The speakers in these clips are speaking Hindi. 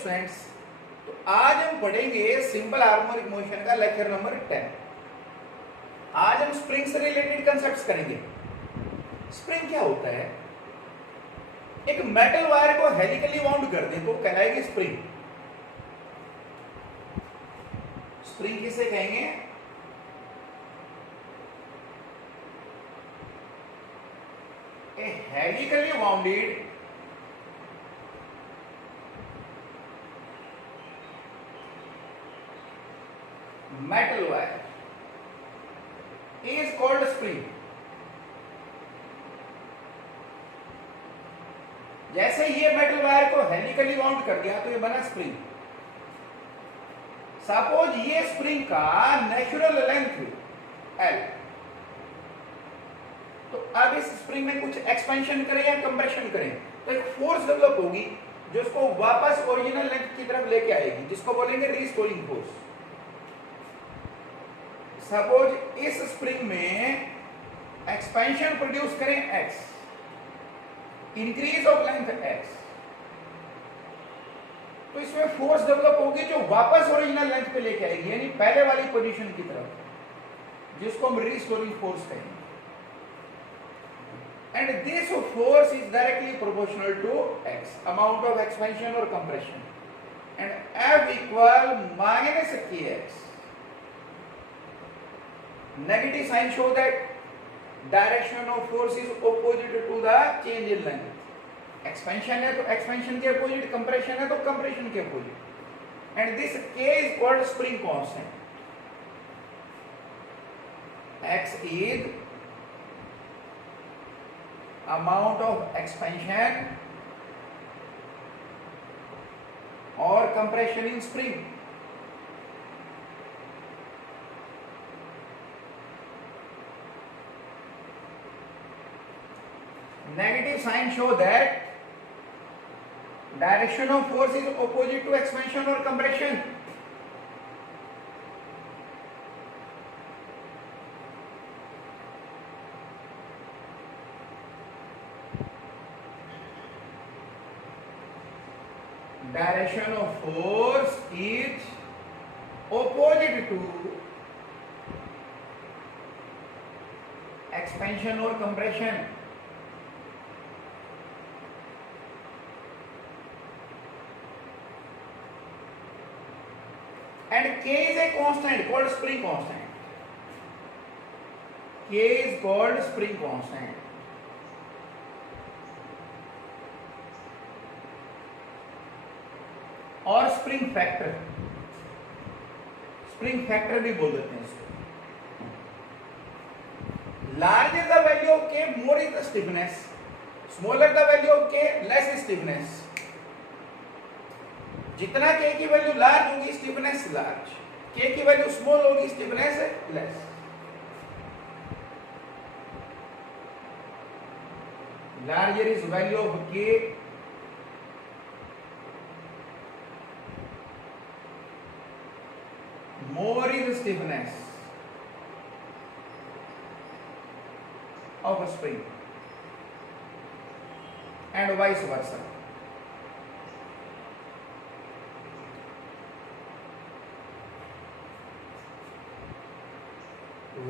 स्टूडेंट्स, तो आज हम पढ़ेंगे सिंपल हार्मोनिक मोशन का लेक्चर नंबर 10। आज हम स्प्रिंग से रिलेटेड कंसेप्ट्स करेंगे। स्प्रिंग क्या होता है? एक मेटल वायर को हेलिकली वाउंड कर दें तो कहलाएगी स्प्रिंग। स्प्रिंग किसे कहेंगे? A helically wounded metal wire is called spring। जैसे ये मेटल वायर को हेलिकली वाउंड कर दिया तो ये बना स्प्रिंग। सपोज ये स्प्रिंग का नेचुरल लेंथ L, तो अब इस स्प्रिंग में कुछ एक्सपेंशन करें या कंप्रेशन करें तो एक फोर्स डेवलप होगी जो इसको वापस ओरिजिनल लेंथ की तरफ लेके आएगी, जिसको बोलेंगे रीस्टोरिंग फोर्स। सपोज इस स्प्रिंग में एक्सपेंशन प्रोड्यूस करें x, increase of length x, तो इसमें फोर्स डेवलप होगी जो वापस ओरिजिनल लेंथ पे लेके आएगी, यानी पहले वाली पोजीशन की तरफ, जिसको हम रीस्टोरिंग फोर्स कहेंगे। And this force is directly proportional to x, amount of expansion और compression, and F equal minus kx। Negative sign show that direction of force is opposite to the change in length। Expansion है तो expansion के opposite, compression है तो compression के opposite, and this K is called spring constant। X is amount of expansion or compression in spring। Negative sign show that direction of force is opposite to expansion or compression। Direction of force is opposite to expansion or compression। And K is a constant called spring constant। K is called spring constant। और स्प्रिंग फैक्टर, स्प्रिंग फैक्टर भी बोल देते हैं इसको। Larger the value of K, more is the stiffness, smaller the value of K, less stiffness. जितना K की वैल्यू लार्ज होगी स्टिफनेस लार्ज, K की वैल्यू स्मॉल होगी stiffness less. Larger is value of K, more is stiffness of a spring, and vice versa।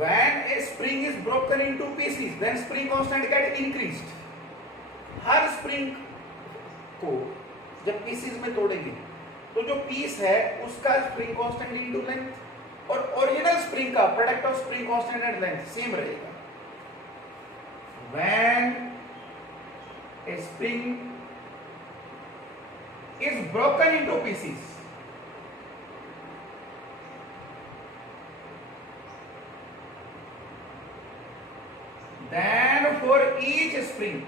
When a spring is broken into pieces, then spring constant get increased। Her spring को जब पीसेस में तोड़ेंगे तो जो पीस है उसका स्प्रिंग कांस्टेंट इनटू लेंथ और ओरिजिनल स्प्रिंग का product of spring constant and length same रहेगा। When a spring is broken into pieces, then for each spring,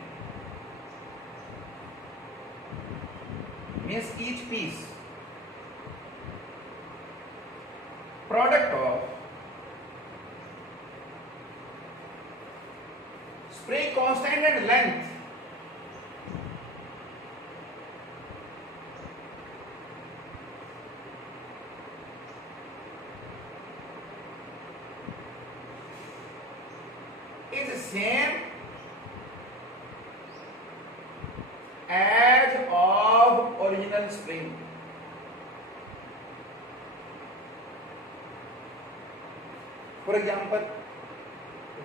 means each piece, product of spring constant and length is same as of original spring। For example,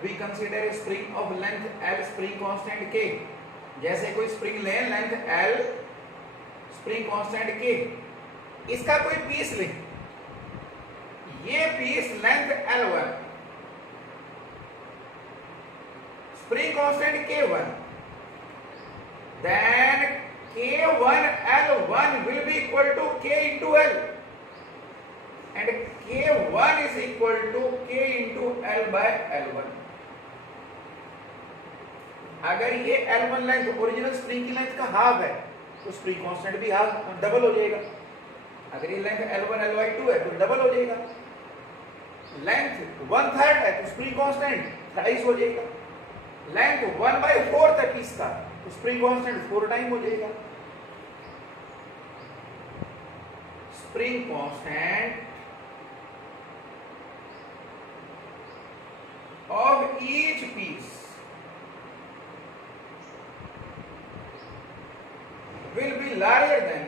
we consider a spring of length L, spring constant K. जैसे कोई स्प्रिंग ले, length L, spring constant K, इसका कोई पीस ले, ये piece length L1, spring constant K1, then K1 L1 will be equal to K into L, and K1 is equal to K into L by L1. अगर ये L1 लेंथ ओरिजिनल स्प्रिंग की लेंथ का हाफ है तो स्प्रिंग कांस्टेंट भी हाफ डबल हो जाएगा. अगर ये लेंथ L1 L2 है तो डबल हो जाएगा. लेंथ 1/3 है तो स्प्रिंग कांस्टेंट थ्राइस हो जाएगा. लेंथ 1/4 तक इसका तो स्प्रिंग कांस्टेंट 4 टाइम हो जाएगा. Spring constant of each piece will be larger than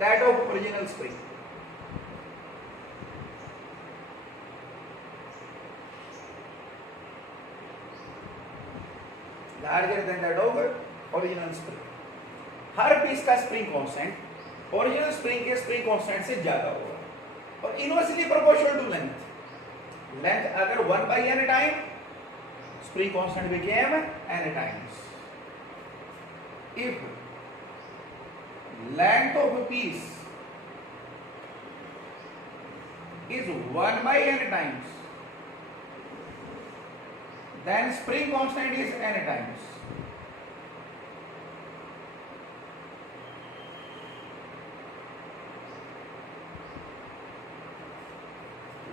that of original spring. Larger than that of original spring. हर पीस का स्प्रिंग कांस्टेंट ओरिजिनल स्प्रिंग के स्प्रिंग कांस्टेंट से ज्यादा होगा और inversely proportional to length. Length अगर 1/n time, spring constant became n times. If length of a piece is 1/n times, then spring constant is n times.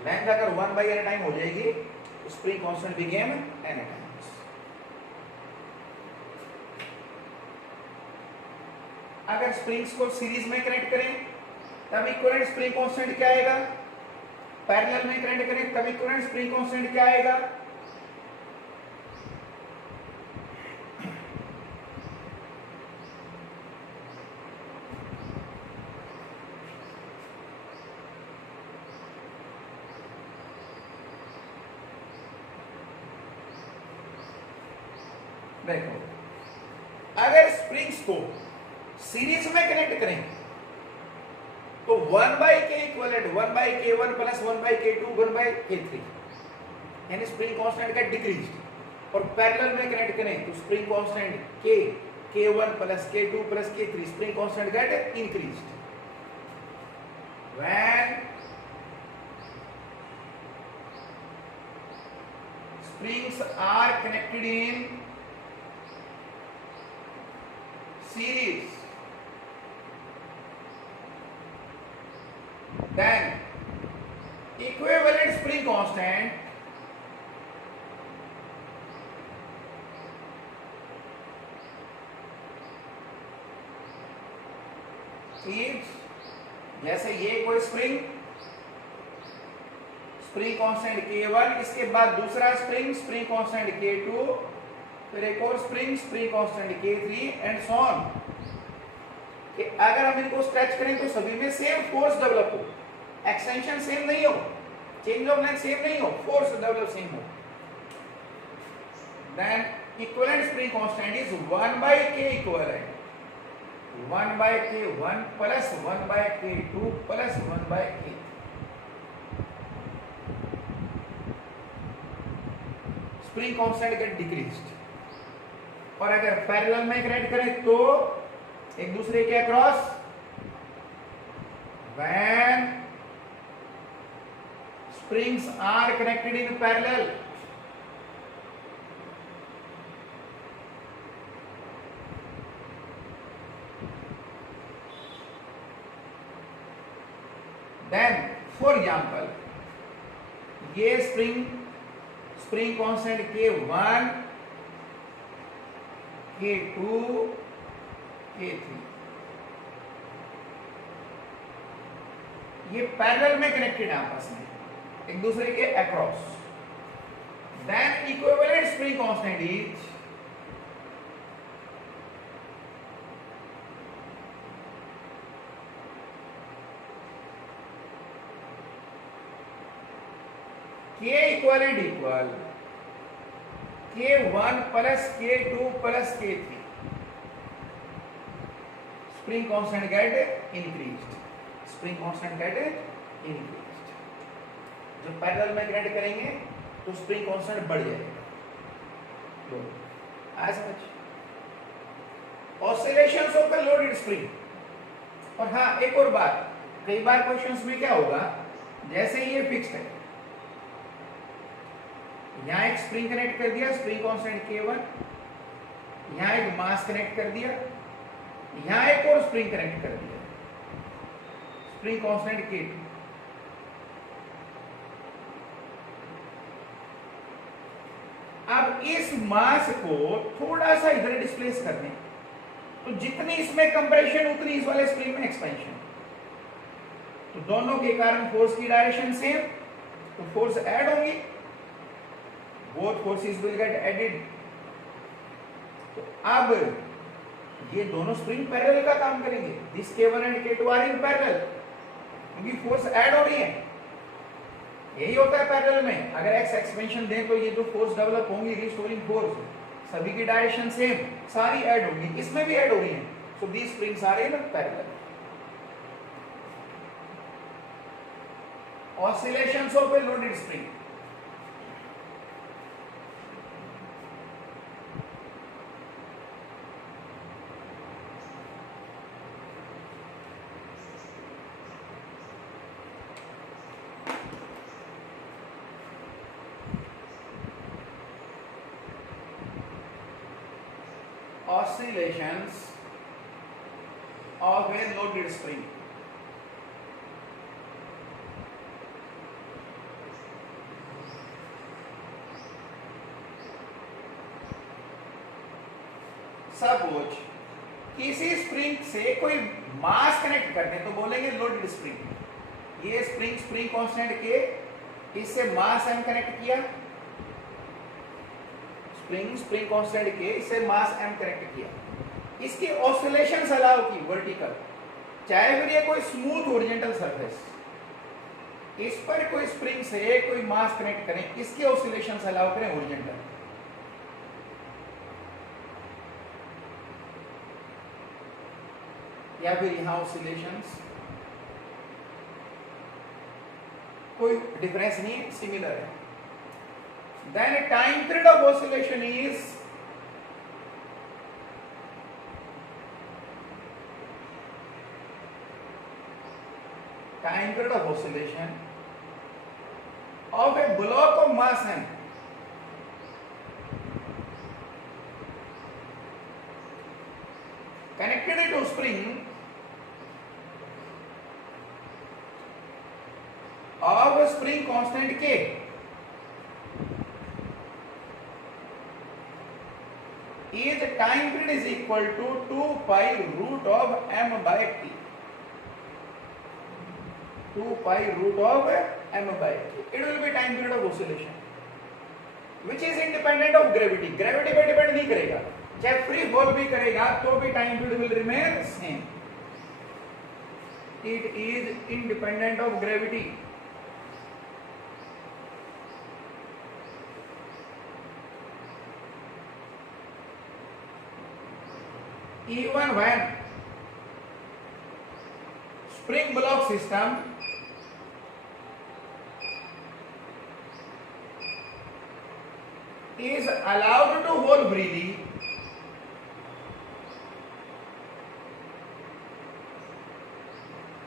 Length अगर 1/n टाइम हो जाएगी तो spring constant became n times. अगर स्प्रिंग्स को सीरीज में कनेक्ट करें तब इक्विवेलेंट स्प्रिंग कांस्टेंट क्या आएगा. पैरेलल में कनेक्ट करें तब इक्विवेलेंट स्प्रिंग कांस्टेंट क्या आएगा. देखो, अगर स्प्रिंग्स को सीरीज में कनेक्ट करें तो 1/k equivalent 1/k1 plus 1/k2 1/k3, यानी स्प्रिंग कांस्टेंट का डिक्रीज्ड. और पैरेलल में कनेक्ट करें तो spring constant k, k1 plus k2 plus k3, spring constant get increased. When springs are connected in series, then equivalent spring constant is, जैसे ये कोई स्प्रिंग कांस्टेंट K1, इसके बाद दूसरा स्प्रिंग कांस्टेंट K2, फिर एक और spring constant K3 and so on. कि अगर हम इनको स्ट्रेच करें तो सभी में सेम फोर्स डेवलप हो, एक्सटेंशन सेम नहीं हो, चेंज ऑफ लेंथ सेम नहीं हो, फोर्स डेवलप सेम हो. Then equivalent spring constant is 1/k equivalent 1/k1 plus 1/k2 plus 1/k. Spring constant get decreased. और अगर पैरेलल में कनेक्ट करें तो एक दूसरे के across, when springs are connected in parallel, then for example ये spring constant K1, K2, K3 ये पैरेलल में कनेक्टेड है आपस में एक दूसरे के across. Then equivalent spring constant is K equivalent equal K1 plus K2 plus K3. Spring constant get increased. Spring constant get increased. जब पैरेलल में कनेक्ट करेंगे तो स्प्रिंग कांस्टेंट बढ़ जाएगा. as much oscillations of the loaded spring. और हाँ एक और बात, कई बार क्वेश्चंस में क्या होगा, जैसे ये फिक्स्ड है, यहां एक स्प्रिंग कनेक्ट कर दिया, स्प्रिंग कांस्टेंट K1, यहां एक मास कनेक्ट कर दिया, यहां एक और स्प्रिंग कनेक्ट कर दिया, स्प्रिंग कांस्टेंट K2. अब इस मास को थोड़ा सा इधर डिस्प्लेस कर दें तो जितनी इसमें कंप्रेशन उतनी इस वाले स्प्रिंग में एक्सपेंशन. तो दोनों के कारण फोर्स की डायरेक्शन सेम, तो फोर्स ऐड होंगी, both forces will get added. तो अब ये दोनों स्प्रिंग पैरेलल का काम करेंगे. This K1 and K2 are in parallel, क्योंकि फोर्स ऐड हो रही है. यही होता है पैरेलल में, अगर एक्स एक्सपेंशन दें तो ये जो फोर्स डेवलप होंगी, रिस्टोरिंग फोर्स, सभी की डायरेक्शन सेम, सारी ऐड होंगी, इसमें भी ऐड हो रही हैं. So these springs are in parallel. Oscillations of a loaded spring. Oscillations of a loaded spring. Suppose किसी स्प्रिंग से कोई मास कनेक्ट करते हैं तो बोलेंगे लोडेड स्प्रिंग. ये स्प्रिंग कांस्टेंट के, इससे मास एम कनेक्ट किया, स्प्रिंग कांस्टेंट के, इससे मास m कनेक्ट किया, इसकी ऑसिलेशंस अलाउ की वर्टिकल, चाहे फिर ये कोई स्मूथ हॉरिजॉन्टल सरफेस, इस पर कोई स्प्रिंग से कोई मास कनेक्ट करें, इसकी ऑसिलेशंस अलाउ करें हॉरिजॉन्टल. या फिर यहां ऑसिलेशंस कोई डिफरेंस नहीं है, सिमिलर है. Then a time period of oscillation is time period of oscillation of a block of mass m connected to spring of a spring constant K. Is time period is equal to 2 pi root of m by t. 2 pi root of m by t. It will be time period of oscillation, which is independent of gravity. Gravity पे डिपेंड नहीं करेगा, चाहे फ्री फॉल भी करेगा तो भी time period will remain same. It is independent of gravity. Even when spring block system is allowed to hold freely,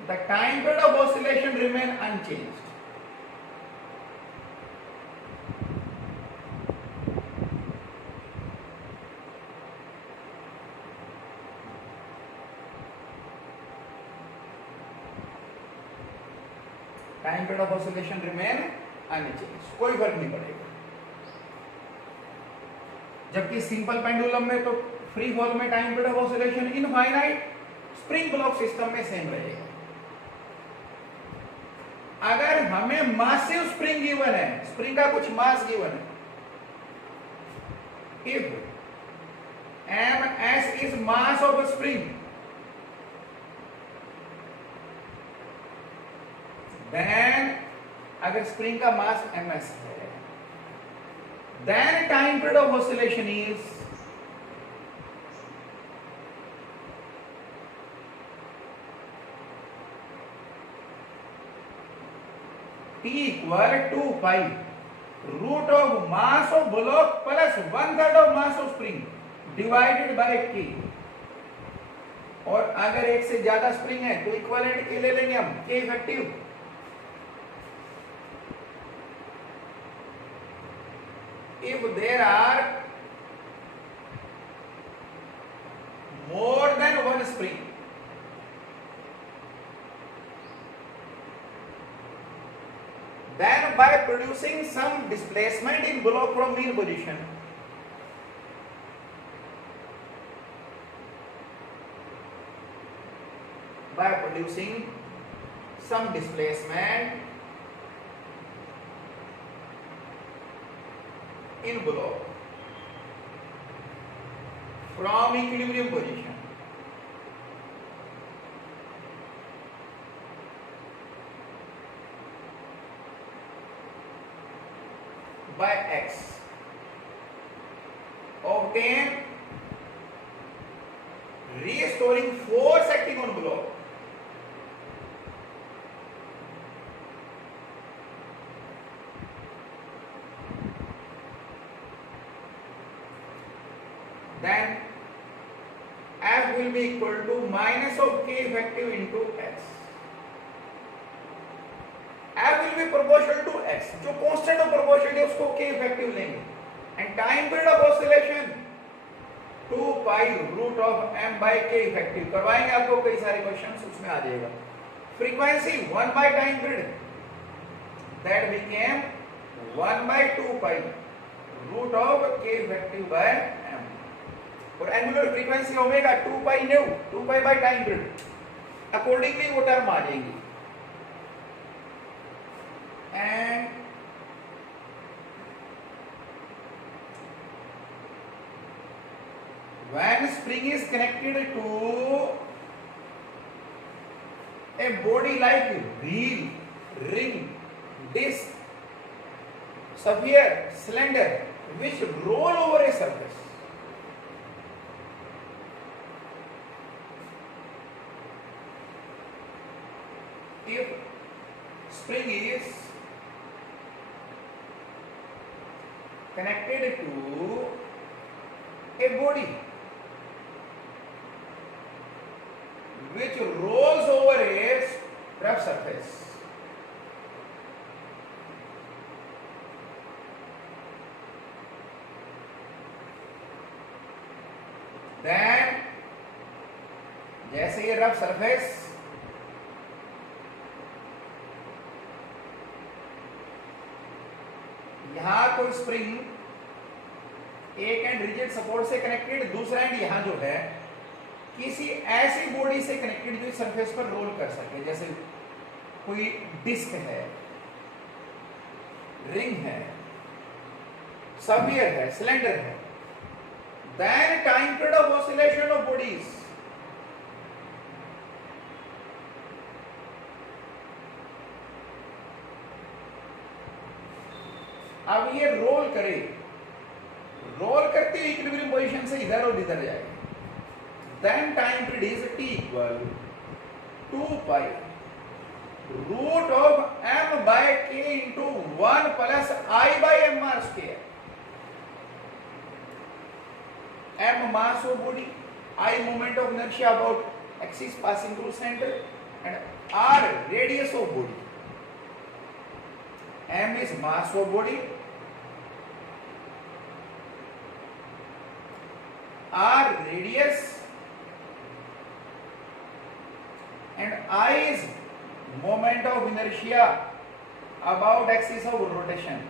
the time period of oscillation remain unchanged. Time period of oscillation remain unchanged, कोई फर्क नहीं पड़ेगा. जबकि सिंपल पेंडुलम में तो फ्री फॉल में time period of oscillation infinite, spring block system में सेम रहेगा. अगर हमें मासिव स्प्रिंग गिवन है, स्प्रिंग का कुछ मास गिवन है, if ms is mass of a spring, then अगर स्प्रिंग का मास ms है, then time period of oscillation is T equal to pi root of mass of block plus 1/3 of mass of spring divided by K। और अगर एक से ज्यादा स्प्रिंग है तो इक्विवेलेंट के ले लेंगे हम K effective. If there are more than one spring, then by producing some displacement in block from mean position, by producing some displacement in block from equilibrium position, by X obtain restoring force acting on block then F will be equal to minus of K effective into X। F will be proportional to X, जो constant of proportion है उसको K effective लेंगे, and time period of oscillation 2 pi root of m by K effective करवाएंगे आपको कई सारे क्वेश्चंस उसमें आ जाएगा। Frequency 1 by time period that became 1 by 2 pi root of K effective by m, और angular frequency omega 2 pi nu 2 pi by time period, accordingly वो टर्म आ जाएंगी। And when spring is connected to a body like wheel, ring, disc, sphere, cylinder which roll over a surface, if spring is connected to a body which rolls over a rough surface, then जैसे ये रफ सरफेस यहां कोई स्प्रिंग एक एंड रिजिड सपोर्ट से कनेक्टेड, दूसरा एंड यहां जो है किसी ऐसी बॉडी से कनेक्टेड जो सरफेस पर रोल कर सके, जैसे कोई डिस्क है, रिंग है, स्फीयर है, सिलेंडर है, then time period of oscillation of bodies अब ये रोल करे, रोल करते हुए इक्विलिब्रियम पोजीशन से इधर और इधर जाएगा, then time period is t equal 2 pi root of m by k into 1 plus I by mr square, m mass of body, I moment of inertia about axis passing through center, and r radius of body, m is mass of body, r radius, and I is moment of inertia about axis of rotation,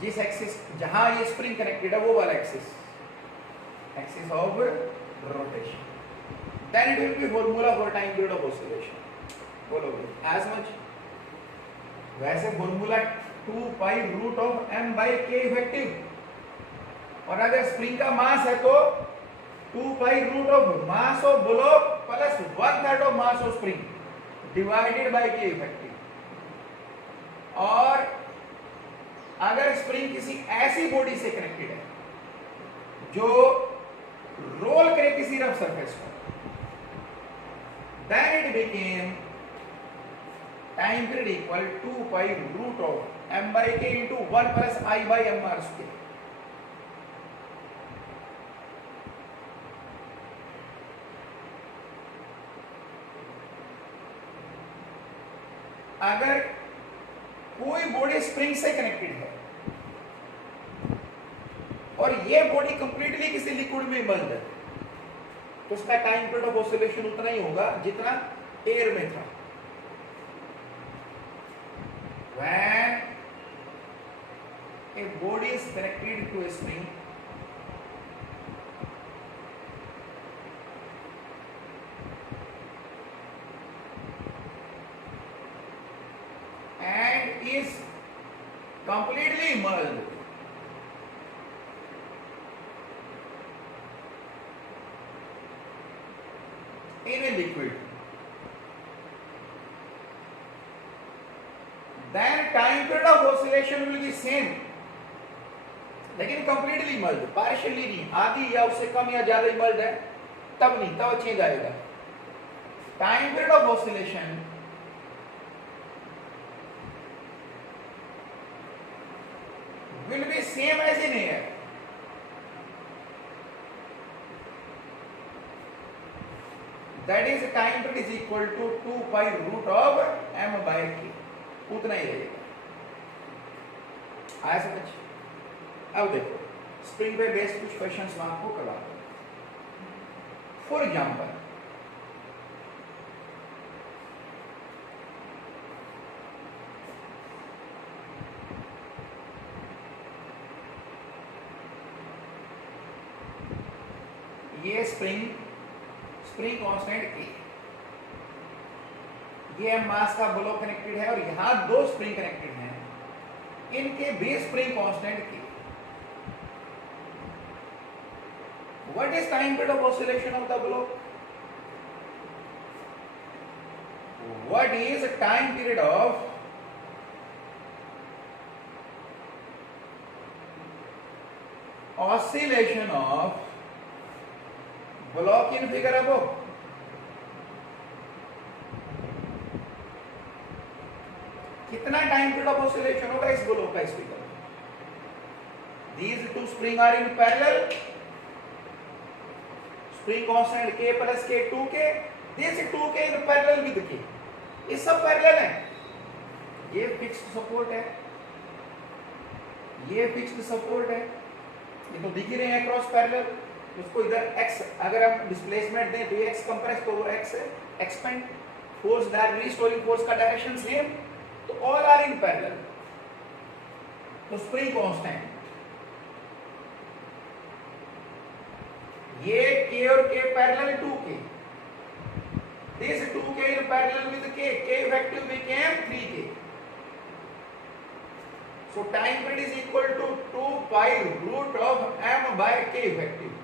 जिस एक्सिस जहां ये स्प्रिंग कनेक्टेड है वो वाला axis, axis of rotation, then it will be formula for time period of oscillation. बोलो एज मच, वैसे formula 2 pi root of m by k effective, और अगर स्प्रिंग का मास है तो 2 pi root of mass of block plus 1/3 of mass of spring, divided by K effective. और अगर स्प्रिंग किसी ऐसी बॉडी से कनेक्टेड है जो रोल करे किसी रफ सरफेस पर, then it became time period equal 2 pi root of m by k into 1 plus I by m r square। अगर कोई बॉडी स्प्रिंग से कनेक्टेड है और ये बॉडी कंप्लीटली किसी लिक्विड में बंद है, तो उसका टाइम पीरियड ऑफ ऑसिलेशन उतना ही होगा जितना एयर में था। When a body is connected to a spring, and is completely immersed in a liquid, then time period of oscillation will be same, लेकिन completely immersed, partially नहीं, आधी या उससे कम या ज्यादा immersed है तब नहीं, तब चेंज आएगा। Time period of oscillation will be same as in air। That is time period is equal to 2 pi root of m by k, उतना ही रहेगा। आया समझ? अब देखो स्प्रिंग पे बेस्ड कुछ क्वेश्चंस मैं आपको करवाता हूं। फॉर एग्जांपल, ये स्प्रिंग कांस्टेंट के, ये मास का ब्लॉक कनेक्टेड है और यहां दो स्प्रिंग कनेक्टेड हैं, इनके बेस स्प्रिंग कांस्टेंट के। What is time period of oscillation of the block? What is time period of oscillation of block in figure above? कितना टाइम पीरियड ऑफ ऑसिलेशन होगा इस ब्लॉक का इस फिगर में? These two springs are in parallel, spring constant k plus k 2k, this 2k in parallel with k, ये सब पैरेलल है। ये फिक्स्ड सपोर्ट है, ये फिक्स्ड सपोर्ट है, ये तो दिख ही रहे हैं क्रॉस पैरेलल। उसको इधर x अगर हम डिस्प्लेसमेंट दें तो ये x कंप्रेस तो वो x expand, force direct restoring force का डायरेक्शन सेम, तो ऑल आर इन पैरेलल। तो स्प्रिंग कांस्टेंट ये k और k parallel 2k, this 2k in parallel with k effective became 3k, so time period is equal to 2 pi root of m by k effective,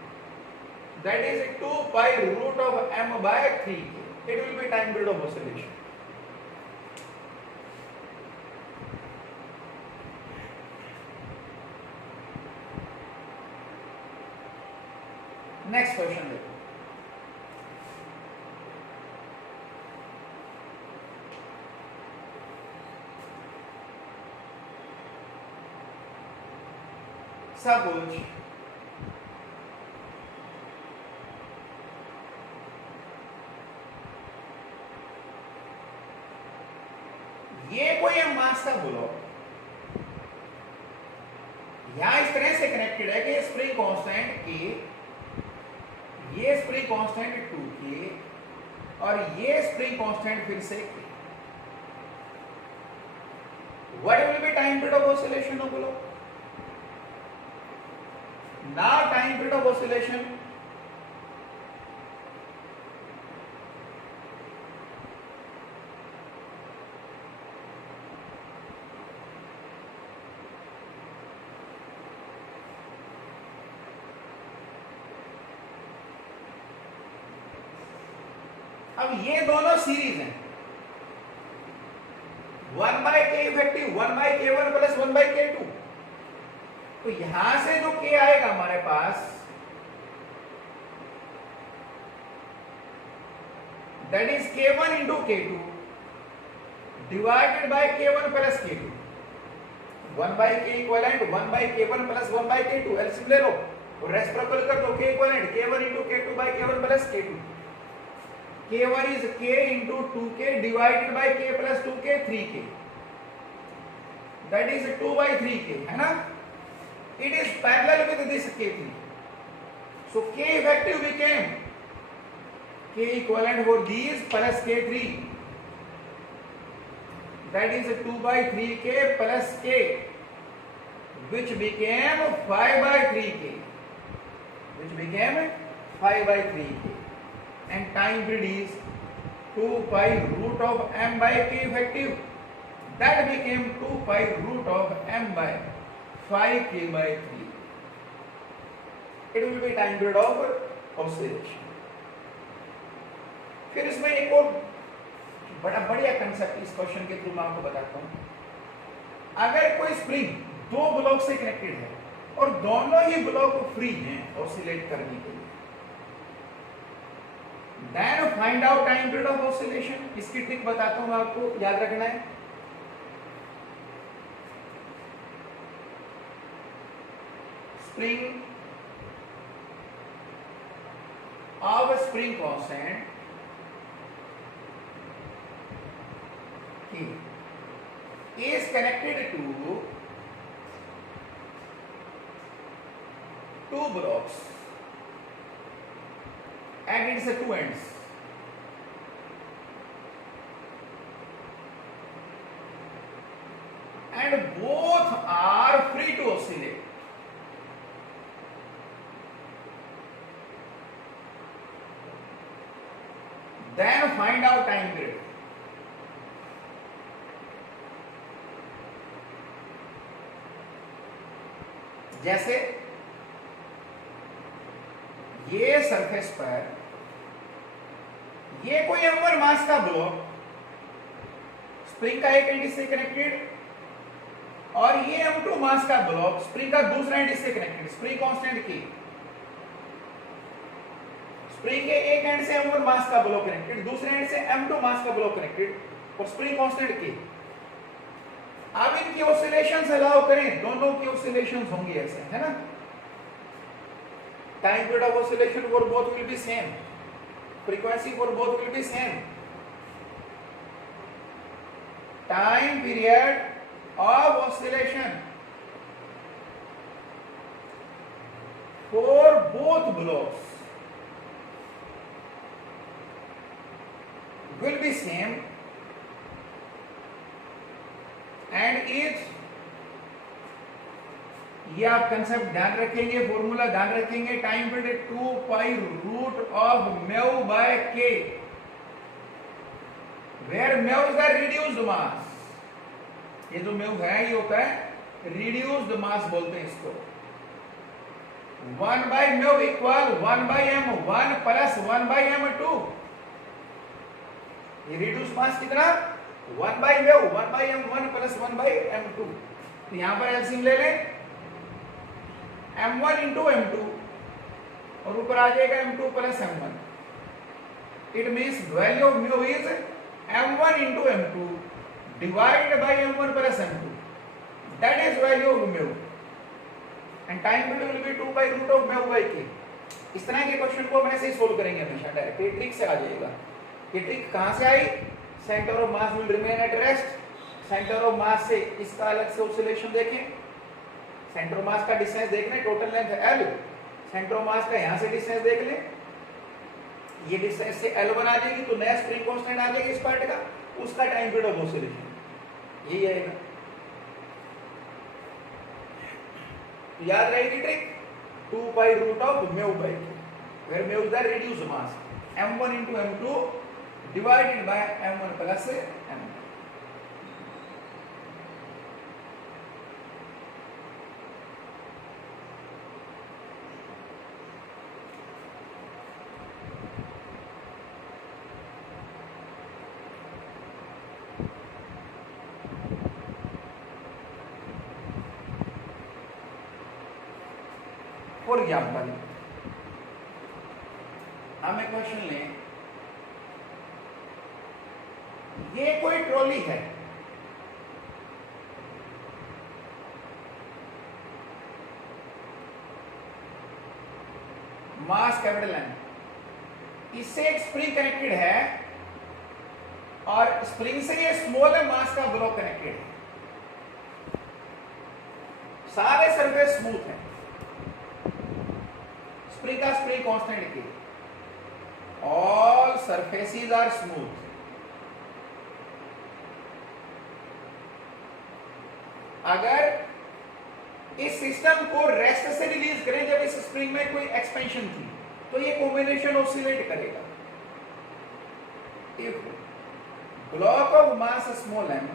that is 2 pi root of m by 3k, it will be time period of oscillation। Next question देखो, सपोज ये कोई मास का ब्लॉक यहां इस तरह से कनेक्टेड है कि स्प्रिंग कांस्टेंट के, ये स्प्रिंग कांस्टेंट 2k और ये स्प्रिंग कांस्टेंट फिर से k। What will be time period of oscillation of block? Now time period of oscillation अब ये दोनों सीरीज हैं, 1 bye K effective 1 by k1 plus 1 by k2। तो यहां से जो k आएगा हमारे पास that is k1 into k2 divided by k1 plus k2। 1 by k equivalent 1 by k1 plus 1 by k2 LCM ले लो और रेसिप्रोकल कर दो k equivalent k1 into k2 by k1 plus k2। k1 is k into 2k divided by k plus 2k 3k, that is 2 by 3k है ना। it is parallel with this k3, so k effective became k equivalent for these plus k3, that is 2 by 3k plus k, which became 5 by 3k, which became 5 by 3k, and time period is 2 pi root of m by k effective, that became 2 pi root of m by 5k by 3. It will be time period of oscillation. फिर इसमें एक और बड़ा बढ़िया कंसेप्ट इस क्वेश्चन के थ्रू मैं आपको बताता हूं। अगर कोई स्प्रिंग दो ब्लॉक से कनेक्टेड है और दोनों ही ब्लॉक फ्री हैं ऑसिलेट करने के लिए, then find out time period of oscillation। इसकी ट्रिक बताता हूं मैं आपको, याद रखना है। Spring of spring constant is connected to two blocks and its two ends, and both are free to oscillate। Then find out time period। जैसे ये सरफेस पर ये कोई m1 मास का ब्लॉक स्प्रिंग का एक एंड इससे कनेक्टेड, और ये m2 मास का ब्लॉक स्प्रिंग का दूसरा एंड इससे कनेक्टेड। स्प्रिंग कांस्टेंट की स्प्रिंग के एक एंड से m1 मास का ब्लॉक कनेक्टेड, दूसरे एंड से m2 मास का ब्लॉक कनेक्टेड, और स्प्रिंग कांस्टेंट की। अब इनकी ऑसिलेशंस अलाउ करें, दोनों की ऑसिलेशंस होंगी ऐसे, है ना। Time period of oscillation for both will be same, frequency for both will be same. Time period of oscillation for both blocks will be same, and each, ये आप कंसेप्ट ध्यान रखेंगे, फॉर्मूला ध्यान रखेंगे। Time period 2 pi root of mu by k, where mu is the reduced mass. ये जो म्यू है ये होता है रिड्यूस्ड मास बोलते हैं इसको। 1 by mu equal 1 by m1 plus 1 by m2। ये रिड्यूस मास कितना 1 by mu 1 by m1 plus 1 by m2। तो यहां पर एलसीएम ले लें, m1 इंटू m2 और ऊपर आ जाएगा m2 plus m1। It means value of mu is m1 into m2 divided by m1 plus m2, that is value of mu, and time period will be 2 by root of mu by K. इस तरह के क्वेश्चन को हम ऐसे ही सोल्व करेंगे हमेशा, डायरेक्ट ये ट्रिक से आ जाएगा। ये ट्रिक कहां से आई? Centre of mass will remain at rest. Centre of mass से इसका अलग से ऑसिलेशन देखें, सेंटर ऑफ मास का डिस्टेंस देख लें, total length L, centre of मास का यहां से डिस्टेंस देख लें, ये डिस्टेंस से L1 आ जाएगी, तो नया स्प्रिंग कांस्टेंट आ जाएगा इस पार्ट का, उसका टाइम पीरियड ऑफ ऑसिलेशन यही आएगा। तो याद रहेगी trick 2 pi root of mu by k, where mu is the reduced mass, m1 into m2 divided by m1 plus m2। For example हम एक क्वेश्चन लें, ये कोई ट्रॉली है, मास कैपिटल एम, इससे एक स्प्रिंग कनेक्टेड है और स्प्रिंग से ये स्मॉल है मास का ब्लॉक कनेक्टेड है, सारे सरफेस स्मूथ है, स्प्रिंग का स्प्रिंग कांस्टेंट के, ऑल सरफेसेस आर स्मूथ। अगर इस सिस्टम को रेस्ट से रिलीज करें जब इस स्प्रिंग में कोई एक्सपेंशन थी तो ये कॉम्बिनेशन ऑसिलेट करेगा। If block of mass small m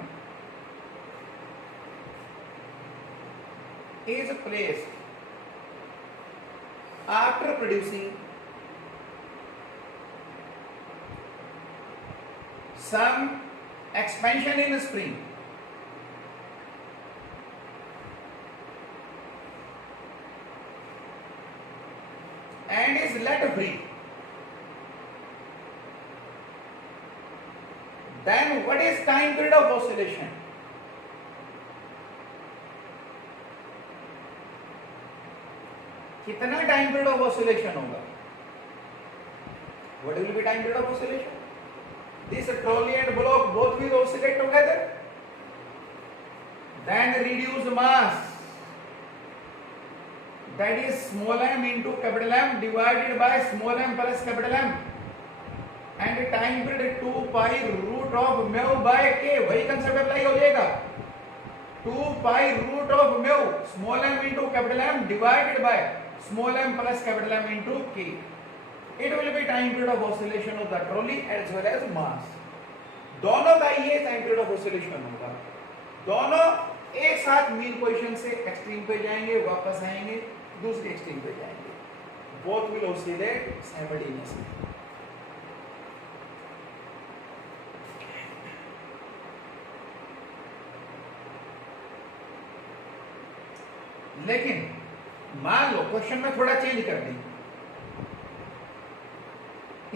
is placed after producing some expansion in the spring and is let free, then what is time period of oscillation? कितना टाइम पीरियड ऑफ ऑसिलेशन होगा? What will be time period of oscillation? This trolley and block both will oscillate together. Then reduce mass, that is small m into capital M divided by small m plus capital M, and time period 2 pi root of mu by k, वही कंसेप्ट अप्लाई हो जाएगा। 2 pi root of mu small m into capital M divided by small m plus capital M into k. It will be time period of oscillation of the trolley as well as mass. दोनों का ये टाइम पीरियड ऑफ ऑसिलेशन होगा, दोनों एक साथ मीन पोजीशन से एक्सट्रीम पे जाएंगे, वापस आएंगे, दूसरी एक्सट्रीम पे जाएंगे, both will oscillate simultaneously. लेकिन मान लो क्वेश्चन में थोड़ा चेंज कर दें,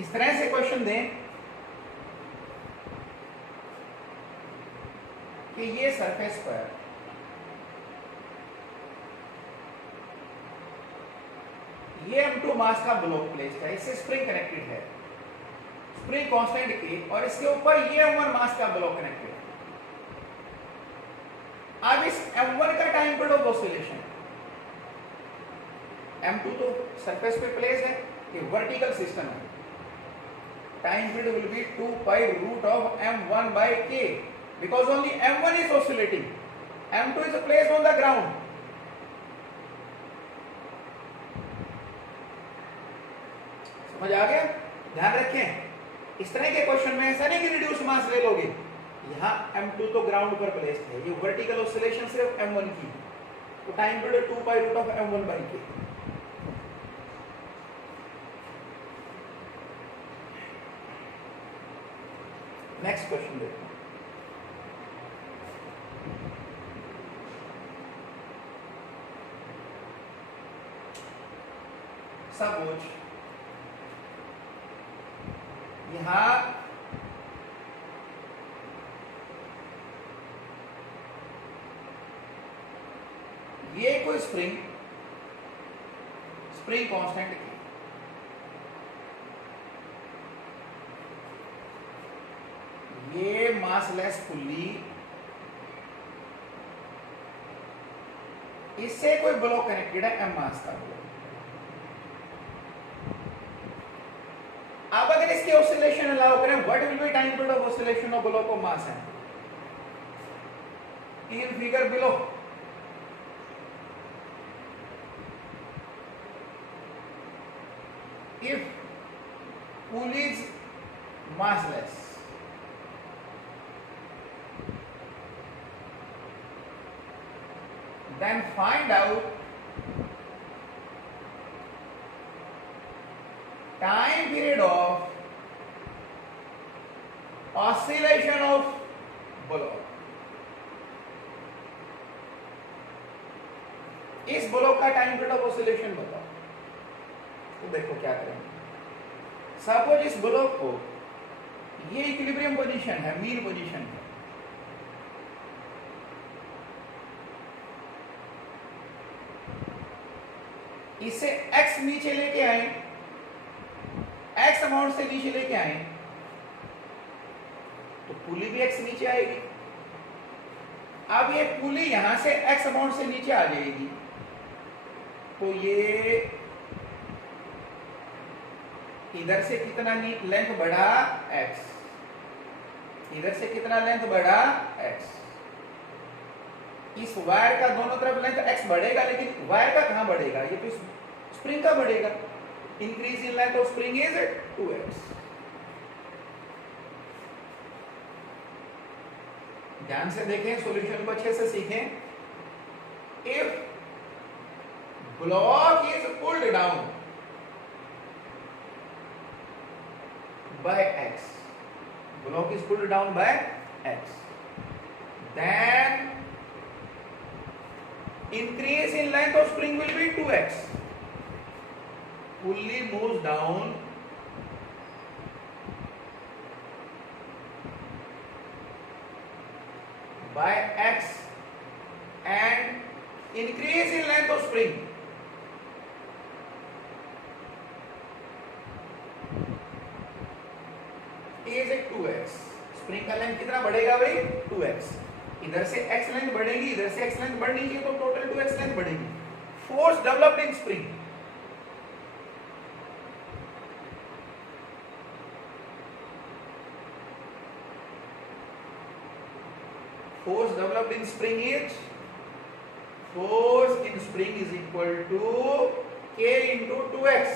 इस तरह से क्वेश्चन दें कि ये सरफेस पर ये m2 मास का ब्लॉक प्लेस्ड है, इससे स्प्रिंग कनेक्टेड है, स्प्रिंग कांस्टेंट की, और इसके ऊपर ये m1 मास का ब्लॉक कनेक्टेड है। अब इस m1 का time period of oscillation, m2 तो सरफेस पे प्लेस है, ये वर्टिकल सिस्टम है, time period will be 2 pi root of m1 by k because only m1 is oscillating, m2 is placed on the ground. समझ आ गया? ध्यान रखें, इस तरह के क्वेश्चन में ऐसा नहीं कि रिड्यूस मास ले लोगे, यहाँ m2 तो ग्राउंड पर प्लेस्ड है, ये वर्टिकल ऑसिलेशन सिर्फ m1 की, तो time period 2 pi root of m1 by k। Next question देखो, सपोज यहां ये कोई स्प्रिंग कांस्टेंट की, ये मासलेस पुल्ली, इससे कोई ब्लॉक कनेक्टेड है m मास का ब्लॉक। अब अगर इसके ऑसिलेशन अलाउ करें, what will be time period of oscillation of block of mass है? In figure below if pulley is massless, then find out time period of oscillation of block. इस ब्लॉक का टाइम पीरियड ऑफ ऑसिलेशन बताओ। देखो क्या करेंगे। सपोज इस ब्लॉक को, ये इक्विलिब्रियम पोजीशन है, मीन पोजीशन है, इसे x नीचे लेके आए, x अमाउंट से नीचे लेके आए, तो पुली भी x नीचे आएगी। अब ये पुली यहां से x अमाउंट से नीचे आ जाएगी, तो ये इधर से कितना लेंथ बढ़ा x, इधर से कितना लेंथ बढ़ा x। इस वायर का दोनों तरफ लेंथ x बढ़ेगा, लेकिन वायर का कहां बढ़ेगा, ये तो स्प्रिंग का बढ़ेगा। Increase in length of spring is 2x। ध्यान से देखें, सॉल्यूशन को अच्छे से सीखें। If block is pulled down by x, block is pulled down by x, then increase in length of spring will be 2x. Pulley moves down by x and increase in length of spring is 2x. Spring का लेंथ कितना बढ़ेगा भाई, 2x। इधर से x लेंथ बढ़ेगी, इधर से x लेंथ बढ़नी चाहिए, तो टोटल 2x लेंथ बढ़ेगी। Force developed in spring, force developed in spring is, force in spring is equal to k into 2x,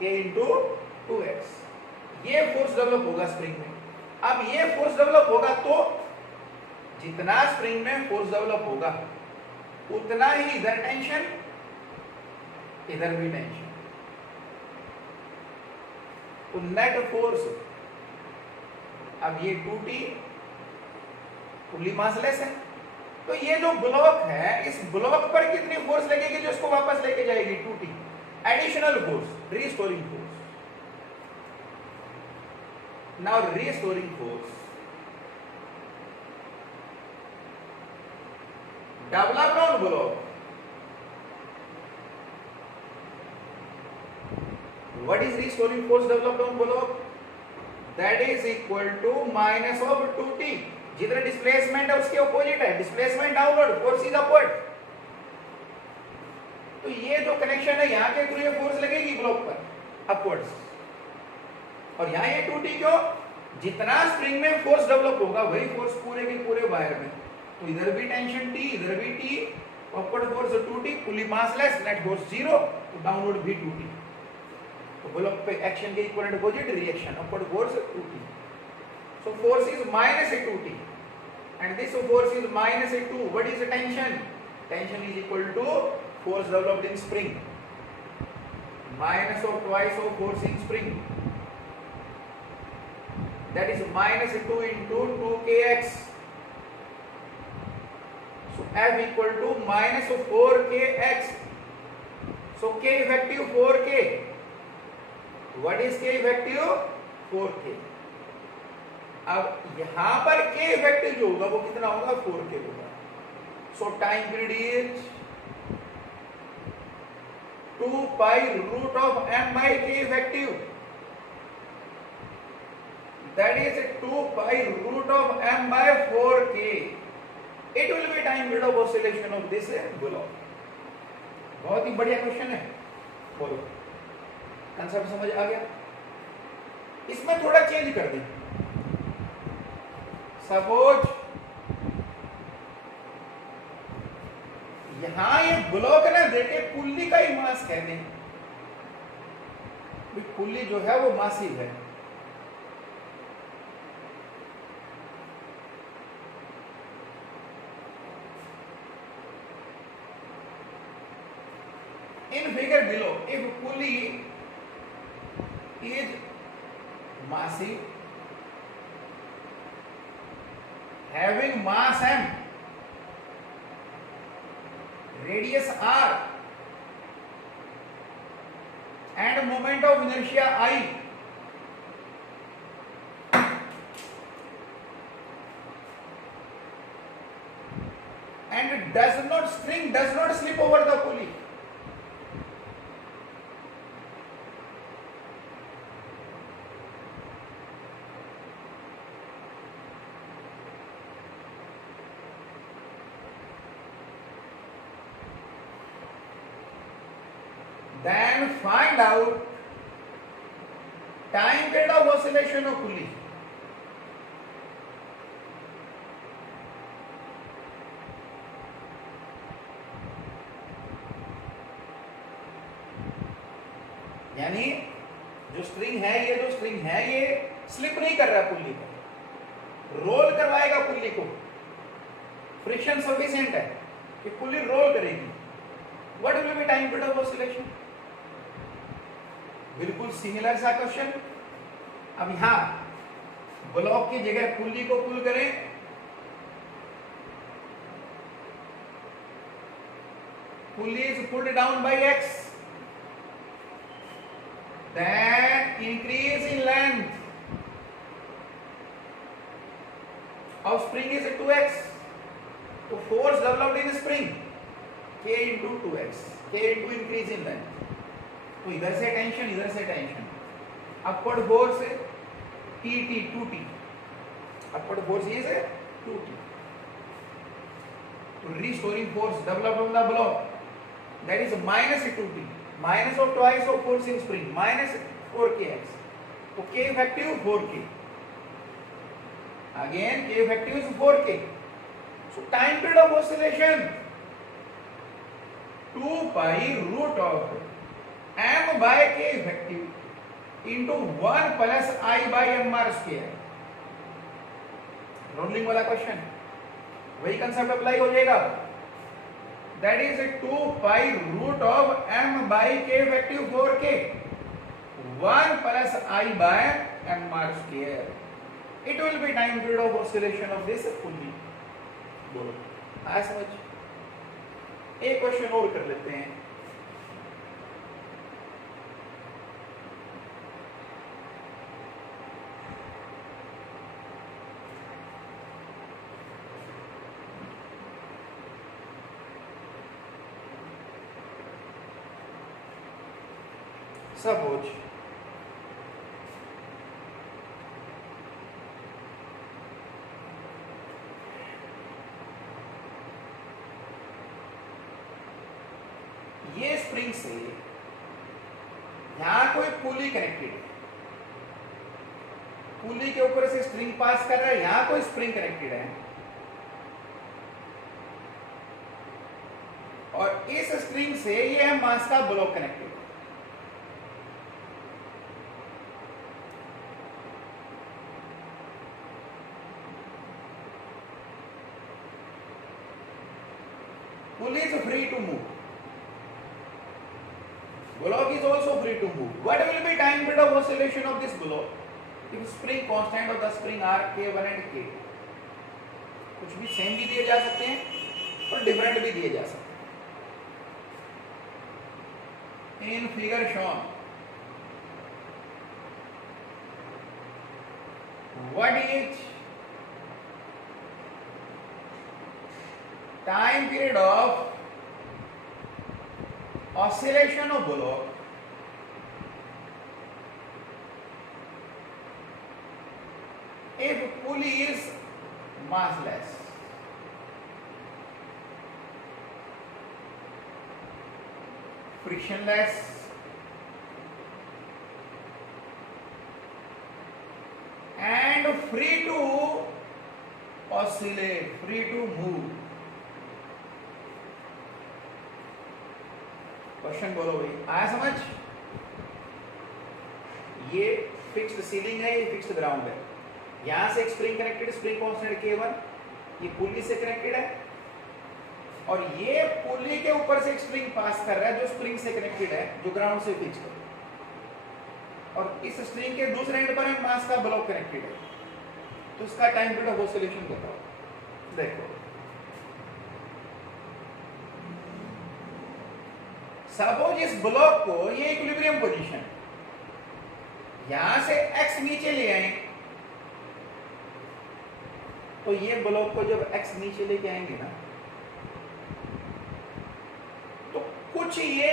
k into 2x। ये फोर्स डेवलप होगा स्प्रिंग में। अब ये फोर्स डेवलप होगा तो जितना स्प्रिंग में फोर्स डेवलप होगा उतना ही इधर टेंशन, इधर भी टेंशन, तो नेट फोर्स, अब ये 2t पुली मासलेस है, तो ये जो ब्लॉक है, इस ब्लॉक पर कितनी फोर्स लगेगी जो इसको वापस लेके जाएगी, 2t additional force, restoring force. Now restoring force developed on block, what is restoring force developed on block, that is equal to minus of 2t। जिधर डिस्प्लेसमेंट है उसके अपोजिट है, displacement downward, force is upward. तो ये जो कनेक्शन है यहाँ के थ्रू ये फोर्स लगेगी ब्लॉक पर अपवर्ड्स, और यहाँ ये 2t क्यों, जितना स्प्रिंग में फोर्स डेवलप होगा वही फोर्स पूरे के पूरे वायर में, तो इधर भी टेंशन t, इधर भी t, अपवर्ड फोर्स 2t, पुली मासलेस, नेट फोर्स 0, तो डाउनवर्ड भी 2t। तो ब्लॉक पे एक्शन के equal and opposite reaction, upward force 2t, so force is minus 2t and this force is minus 2। what is the tension, tension is equal to force developed in spring minus of twice of force in spring, that is minus 2 into 2kx, so F equal to minus of 4kx, so k effective 4k, what is k effective, 4k। अब यहां पर k इफेक्टिव जो होगा वो कितना होगा, 4k होगा। So time period is 2 pi root of m by k effective, that is 2 pi root of m by 4k। It will be time period of oscillation of this block. बहुत ही बढ़िया क्वेश्चन है, बोलो कंसेप्ट समझ आ गया। इसमें थोड़ा चेंज कर दें, सपोज यहां ये ब्लॉक ना देके पुल्ली का ही मास कह दें, पुल्ली जो है वो मासिव है, in figure below if pulley is massive having mass m, radius r and moment of inertia I, and string does not slip over the pulley. Then find out time period of oscillation of pulley. यानी जो स्ट्रिंग है ये स्लिप नहीं कर रहा पुल्ली को, रोल करवाएगा पुल्ली को, फ्रिक्शन सफिशिएंट है कि पुल्ली रोल करेगी. What will be time period of oscillation? बिल्कुल सिमिलर सा क्वेश्चन. अब यहां ब्लॉक की जगह पुल्ली को पुल करें, pulley is pulled down by x, then increase in length of spring is 2x. तो force developed in spring k into 2x, k into increase in length. तो इधर से टेंशन, इधर से tension, upward force tt 2t, upward force is 2t. तो restoring force developed on the block, that is minus 2t, minus of twice of force in spring, minus 4kx. तो k effective 4k, again k effective is 4k. So time period of oscillation 2 pi root of m by k effective into 1 plus I by mr square. Rolling वाला क्वेश्चन, वही कंसेप्ट अप्लाई हो जाएगा. That is 2 pi root of m by k effective 4k, 1 plus I by mr square. It will be time period of oscillation of this pulley. बोलो आया समझ? एक क्वेश्चन और कर लेते हैं. Suppose ये स्प्रिंग से यहां कोई पुली कनेक्टेड है, पुली के ऊपर से स्ट्रिंग पास कर रहा है, यहां कोई स्प्रिंग कनेक्टेड है, और इस स्ट्रिंग से ये है मास का block connected. Pulley is free to move. Block is also free to move. What will be time period of oscillation of this block? If spring constant of the spring are K1 and K. कुछ भी सेम भी दिए जा सकते हैं और डिफरेंट भी दिए जा सकते हैं. In figure shown, what is time period of oscillation of block if pulley is massless? Frictionless, and free to oscillate, free to move. Question बोलो भाई, आया समझ? ये फिक्स्ड सीलिंग है, ये फिक्स्ड ग्राउंड है, यहां से एक spring connected, spring constant K1, ये पुली से कनेक्टेड है, और ये पुली के ऊपर से एक स्प्रिंग पास कर रहा है जो स्प्रिंग से कनेक्टेड है, जो ग्राउंड से फिक्स्ड है, और इस स्प्रिंग के दूसरे एंड पर मास का ब्लॉक कनेक्टेड है. तो इसका टाइम पीरियड ऑफ ऑसिलेशन बताओ. देखो सपोज इस ब्लॉक को, ये इक्विलिब्रियम पोजीशन, यहां से x नीचे ले आए, तो ये ब्लॉक को जब x नीचे लेके आएंगे ना, तो कुछ ये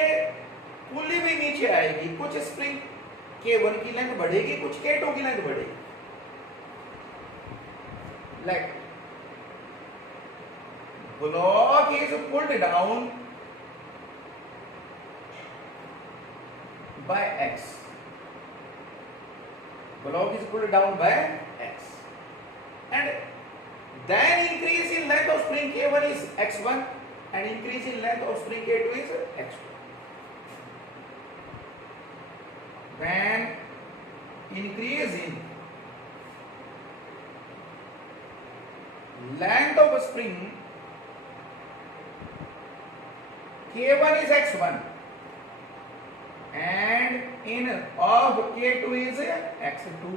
पुली भी नीचे आएगी, कुछ स्प्रिंग K1 की लेंथ बढ़ेगी, कुछ K2 की लेंथ बढ़ेगी। Like block is pulled down by x. Block is pulled down by x, and then increase in length of spring K1 is x1 and increase in length of spring K2 is x2. When increase in length of a spring K1 is x1 and in of K2 is x2.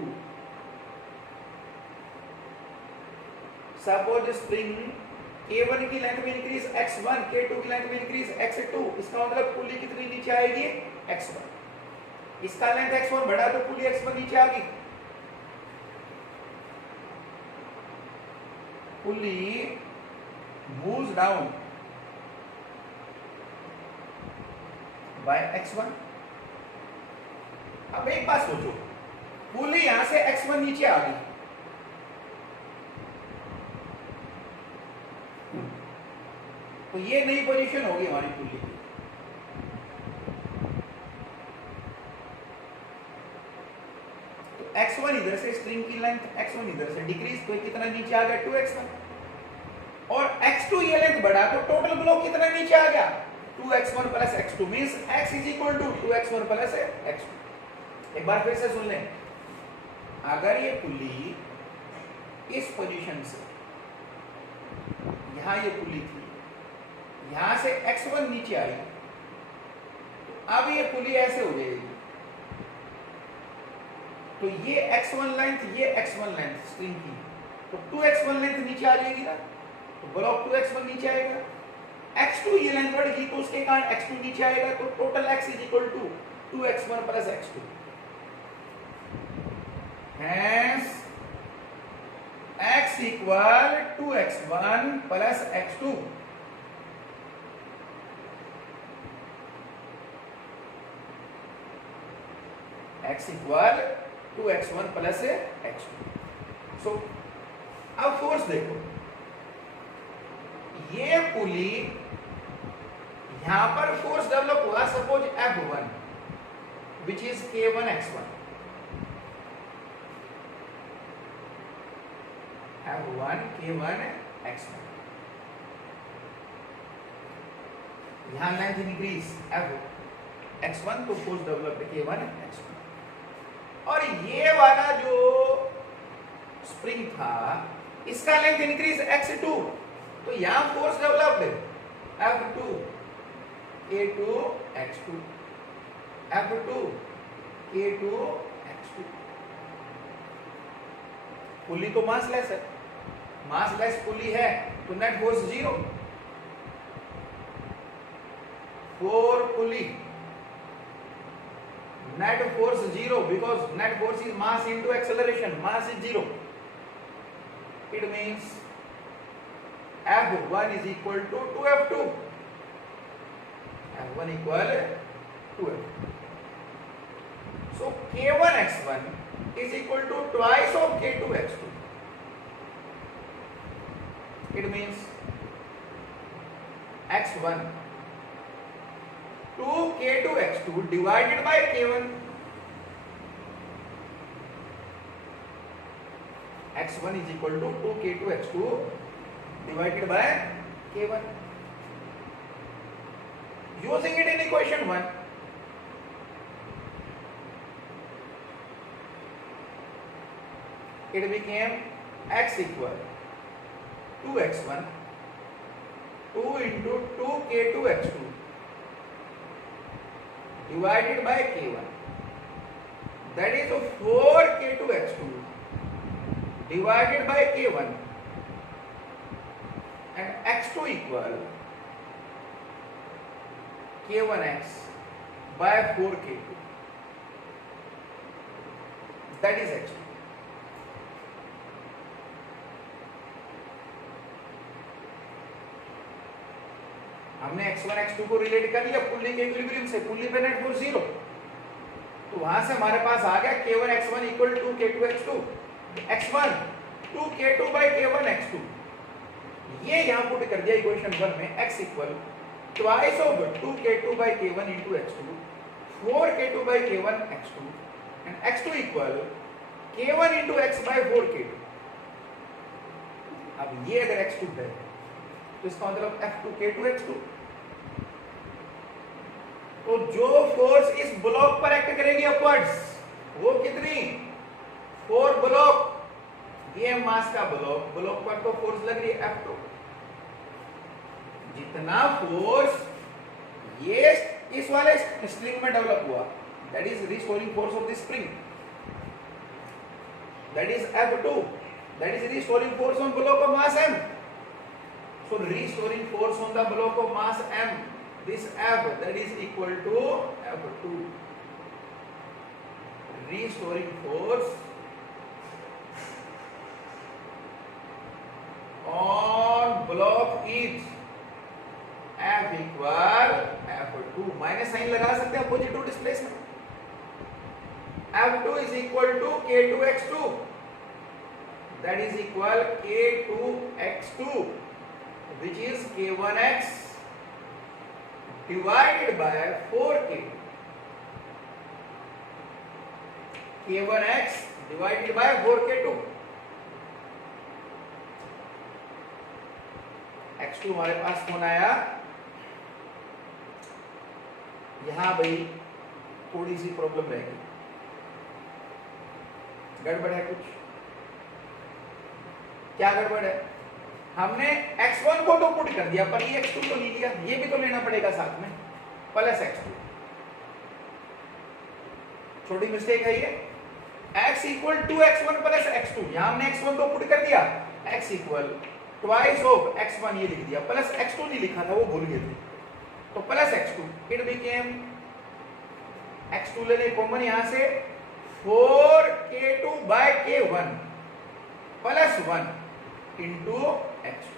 Suppose spring K1 की लेंथ में इंक्रीज x1, K2 की लेंथ में इंक्रीज x2, इसका मतलब पुली कितनी नीचे आएगी? x1. इसका लेंथ x1 बढ़ा तो पुली x1 नीचे आ गई। पुली moves down by x1. अब एक बात सोचो, पुली यहां से x1 नीचे आ गई, तो ये नई पोजीशन होगी हमारी पुली की। तो x1 इधर से, स्ट्रिंग की लेंथ x1 इधर से डिक्रीज, तो कितना नीचे आ गया? 2x1, और x2 ये लेंथ बढ़ा तो टोटल ब्लॉक कितना नीचे आ गया? 2x1 plus x2 means x is equal to 2x1 plus x2। एक बार फिर से सुन लें, अगर ये पुली इस पोजीशन से, यहां ये पुली थी, यहां से x1 नीचे आई, तो अब ये पुली ऐसे हो जाएगी, तो ये x1 लेंथ, ये x1 लेंथ स्ट्रिंग की, तो 2x1 लेंथ नीचे आ जाएगी ना, तो ब्लॉक 2x1 नीचे आएगा। x2 ये लेंथ बढ़ गई, तो उसके कारण x2 नीचे आएगा, तो total x is equal to 2x1 plus x2। Hence x equal to x1 plus x2. X equal to x1 plus x2. So अब फोर्स देखो, ये पुली यहां पर फोर्स डेवलप हुआ, suppose F1 which is K1 x1, F1 K1 x1, यहां लेंथ इंक्रीज x1, तो फोर्स डेवलप K1 x1, और ये वाला जो स्प्रिंग था इसका लेंथ इंक्रीज x2, तो यहां force developed F2 K2 x2, F2 K2 x2। पुली तो मास लेस है, मास लेस पुली है, तो net force 0 for pulley, net force 0 because net force is mass into acceleration, mass is 0. It means F1 is equal to 2F2, F1 equal to F2. So K1 x1 is equal to twice of K2 x2. It means x1 to K2 x2 divided by K1. x1 is equal to 2 K2 x2 divided by K1. Using it in equation 1, it became x equal to x1 2 into 2 K2 x2 divided by K1, that is 4 K2 x2 divided by K1, and x2 equal k1x by 4k2, that is x2. हमने x1 x2 को रिलेट कर लिया पुल्ली के इक्विलिब्रियम से, पुल्ली पे नेट फोर्स 0, तो वहां से हमारे पास आ गया k1 x1 equal to k2 x2, x1 2k2 by k1 x2, ये यहां पुट कर दिया इक्वेशन 1 में, x equal twice of 2k2 by k1 into x2, 4k2 by k1 x2, and x2 equal k1 into x by 4k2. अब ये अगर x2 है तो इसका मतलब F2K2 x2, तो जो फोर्स इस ब्लॉक पर एक्ट करेगी अपवर्ड्स वो कितनी, 4 ब्लॉक, ये मास का ब्लॉक, ब्लॉक पर तो फोर्स लग रही है F2, जितना फोर्स ये इस वाले स्प्रिंग में डेवलप हुआ, that is restoring force of the spring, that is F2, that is restoring force on block of mass M. So restoring force on the block of mass M, this F, that is equal to F2. Restoring force on block is F equal F2. Minus sign लगा सकते हैं positive displacement. F2 is equal to K2x2, that is equal K2x2, which is K1x divided by 4K. K1x divided by 4K2. x2 हमारे पास कौन आया, यहां भाई थोड़ी सी प्रॉब्लम रहेगी, गड़बड़ है कुछ, क्या गड़बड़ है, हमने x1 को तो पुट कर दिया पर ये x2 को नहीं लिया, ये भी तो लेना पड़ेगा साथ में, प्लस x2, छोटी मिस्टेक है ये, x equal to x1 plus x2, यहां हमने x1 तो पुट कर दिया, x equal twice of x1 ये लिख दिया, प्लस x2 नहीं लिखा था वो भूल गए थे, तो plus x2, it became x2 ले ले कॉमन यहां से 4k2 bye k1 plus 1 into x2,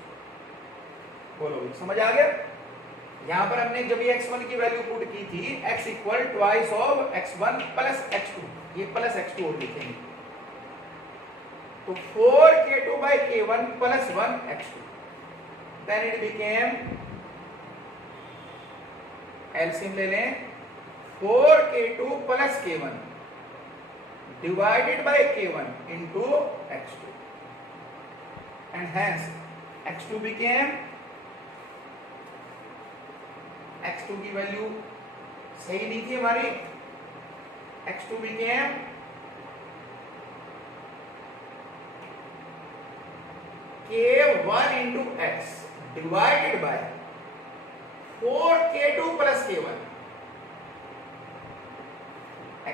बोलो समझ आ गया। यहां पर हमने जब ये x1 की वैल्यू पुट की थी, x equal twice of x1 plus x2, ये प्लस x2 और लिखेंगे, तो 4k2 by k1 plus 1 x2, then it became, LCM ले लें, 4k2 plus k1 divided by k1 into x2, and hence x2 became, x2 की वैल्यू सही नहीं थी हमारी, x2 became k1 into x divided by 4k2 plus k1,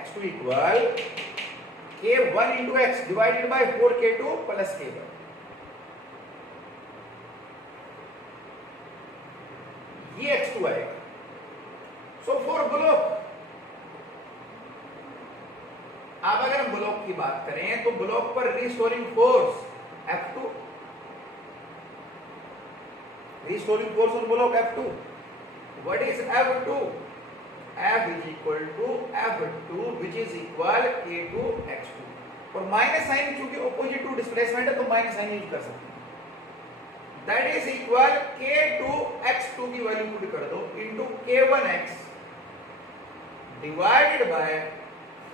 x2 equal k1 into x divided by 4k2 plus k1, ये x2 आएगा। सो फॉर ब्लॉक, अब अगर हम ब्लॉक की बात करें तो ब्लॉक पर restoring force F2, restoring force on block F2, what is F2, F is equal to F2 which is equal K2 x2, और माइनस साइन चूंकि ऑपोजिट टू डिस्प्लेसमेंट है तो माइनस साइन यूज कर सकते हैं, that is equal K2 x2 की वैल्यू पुट कर दो into K1x divided by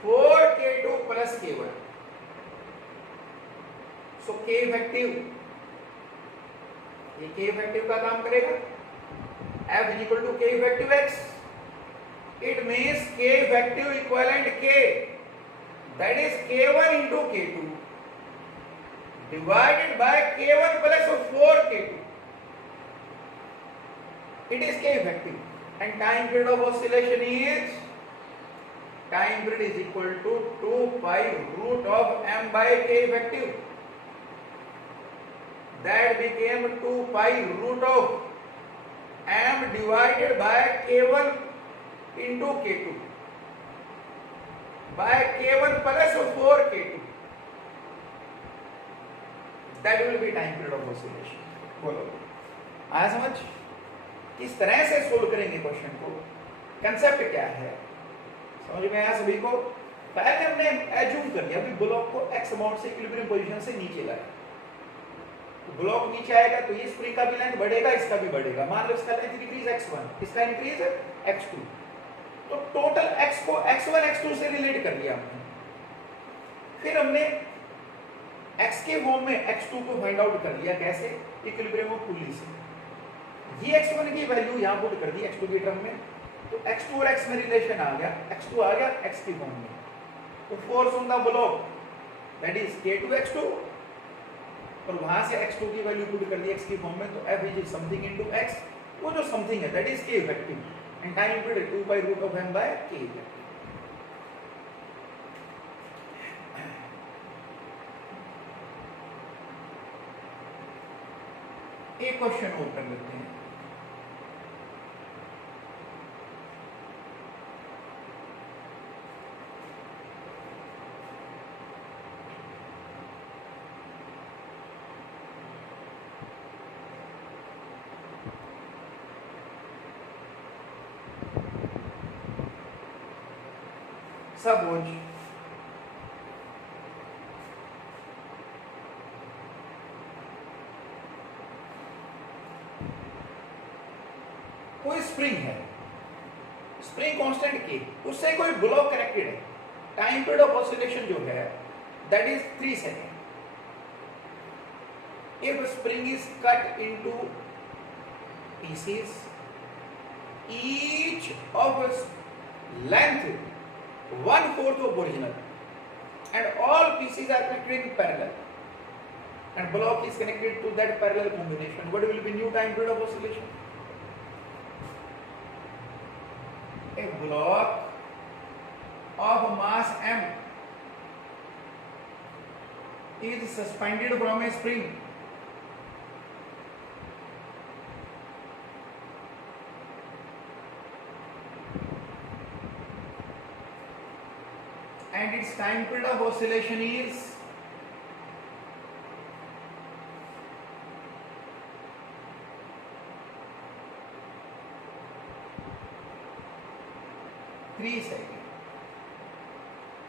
4k2 plus k1, so K effective, ये K इफेक्टिव का काम करेगा, F is equal to K effective x, it means K effective equivalent K, that is K1 into K2 divided by K1 plus 4k2, it is K effective, and time period of oscillation is, time period is equal to 2 pi root of m by K effective, that became 2 pi root of m divided by K1 into K2 by K1 plus 4K2. That will be time period of oscillation. बोलो आया समझ? किस तरह से सोल्व करेंगे क्वेश्चन को, कंसेप्ट क्या है, समझ में आया सभी को? पहले हमने एज्यूम कर लिया अभी ब्लॉक को x अमाउंट से इक्विलिब्रियम पोजीशन से नीचे लाया, तो ब्लॉक नीचे आएगा तो ये स्प्रिंग का भी लेंथ बढ़ेगा, इसका भी बढ़ेगा। मान लो इसका लेंथ इंक्रीज x1, इसका इंक्रीज x2, तो टोटल x को x1 x2 से रिलेट कर लिया हमने। फिर हमने x के फॉर्म में x2 को फाइंड आउट कर लिया, कैसे? इक्विलिब्रियम ऑफ पुली से। ये x1 की वैल्यू यहां पुट कर दी x2 के टर्म में, तो x2 और x में रिलेशन आ गया, x2 आ गया x की फॉर्म में, तो force on the block that is K2 x2, और वहां से x2 की वैल्यू पुट कर दी x की फॉर्म में, तो F is something into x, वो जो समथिंग है that is K effective, and time period 2 by root of m by K effective. एक क्वेश्चन और कर लेते हैं। सपोज कोई स्प्रिंग है, स्प्रिंग कांस्टेंट K, उससे कोई ब्लॉक कनेक्टेड है, टाइम पीरियड ऑफ ऑसिलेशन जो है that is 3 second. If spring is cut into pieces, each of its length 1/4 of original, and all pieces are connected in parallel, and block is connected to that parallel combination, what will be new time period of oscillation? A block of mass m is suspended from a spring and its time period of oscillation is three seconds.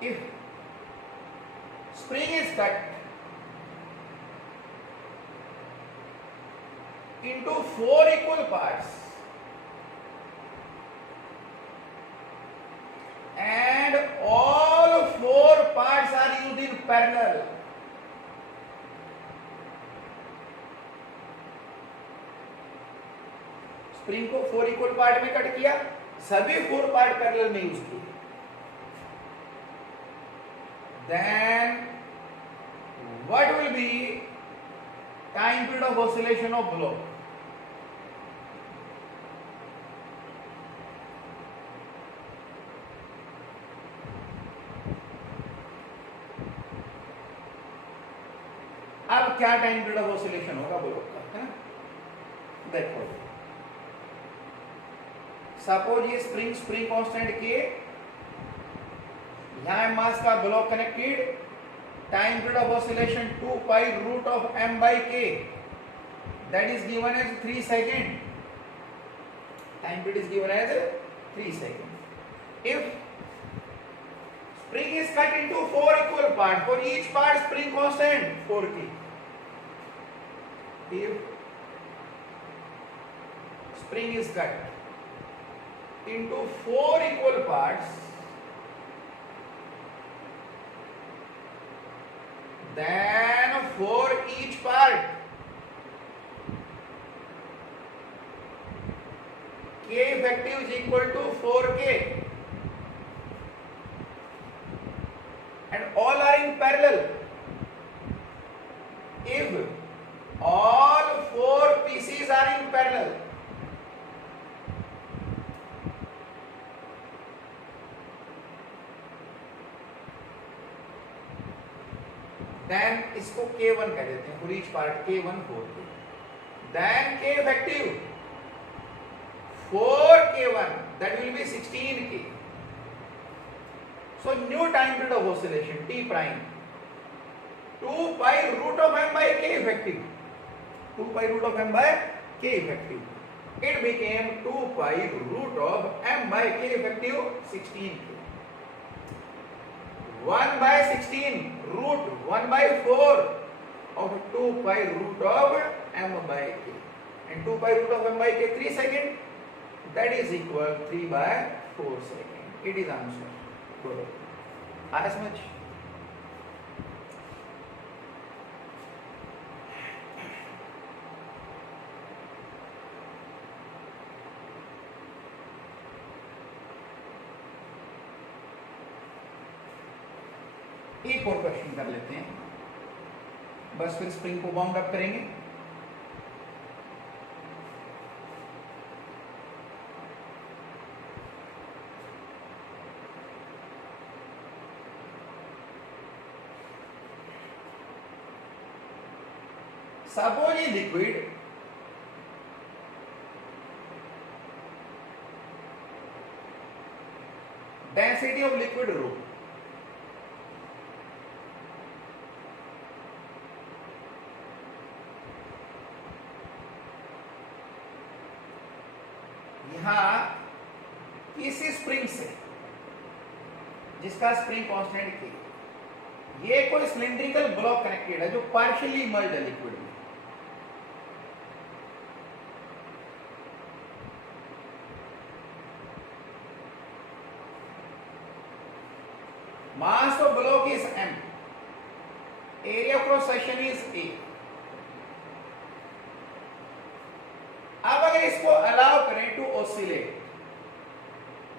If spring is cut into 4 equal parts and all 4 parts are used in parallel, spring को 4 इक्वल पार्ट में कट किया, सभी 4 पार्ट पैरेलल में यूज किए, then what will be time period of oscillation of block? अब क्या टाइम पीरियड ऑफ ऑसिलेशन होगा ब्लॉक का, है? देखो सपोज ये स्प्रिंग कांस्टेंट K, यहां मास का block connected, time period of oscillation 2 pi root of m by K, that is given as 3 second, time period is given as 3 second. If spring is cut into 4 equal parts, for each part spring constant 4K. If spring is cut into 4 equal parts, then for each part K effective is equal to 4K, and all are in parallel. If all 4 pieces are in parallel, then इसको K1 कह देते हैं, for each part K1 4K, then K effective 4k1, that will be 16k. So new time period of oscillation T prime 2 pi root of m by k effective. 2 pi root of m by k effective. It became 2 pi root of m by k effective 16k. 1 by 16 root 1 by 4 of 2 pi root of m by k. And 2 pi root of m by k 3 second. That is equal 3 by 4 second. It is answer. Good. As much. एक और क्वेश्चन कर लेते हैं, बस फिर स्प्रिंग को वार्म अप करेंगे। Suppose a liquid density of liquid rho यहां किसी स्प्रिंग से, जिसका स्प्रिंग कांस्टेंट के, ये कोई सिलिंड्रिकल ब्लॉक कनेक्टेड है जो पार्शियली इमर्ज्ड है लिक्विड में। Mass of block is m, area cross section is a. अब अगर इसको अलाउ करें to oscillate,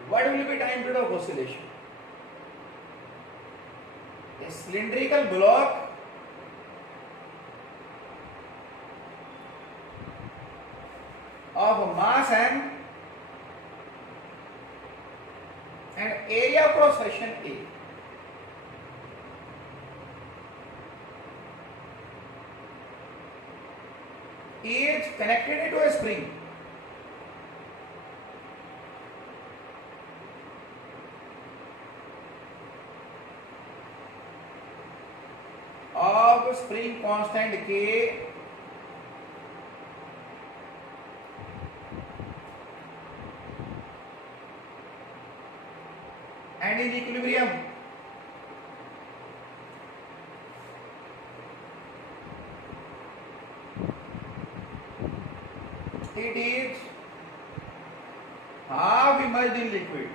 what will be time period of oscillation? A cylindrical block of mass m and area cross section a is connected to a spring. Of spring constant K and in equilibrium. It is half immersed in liquid.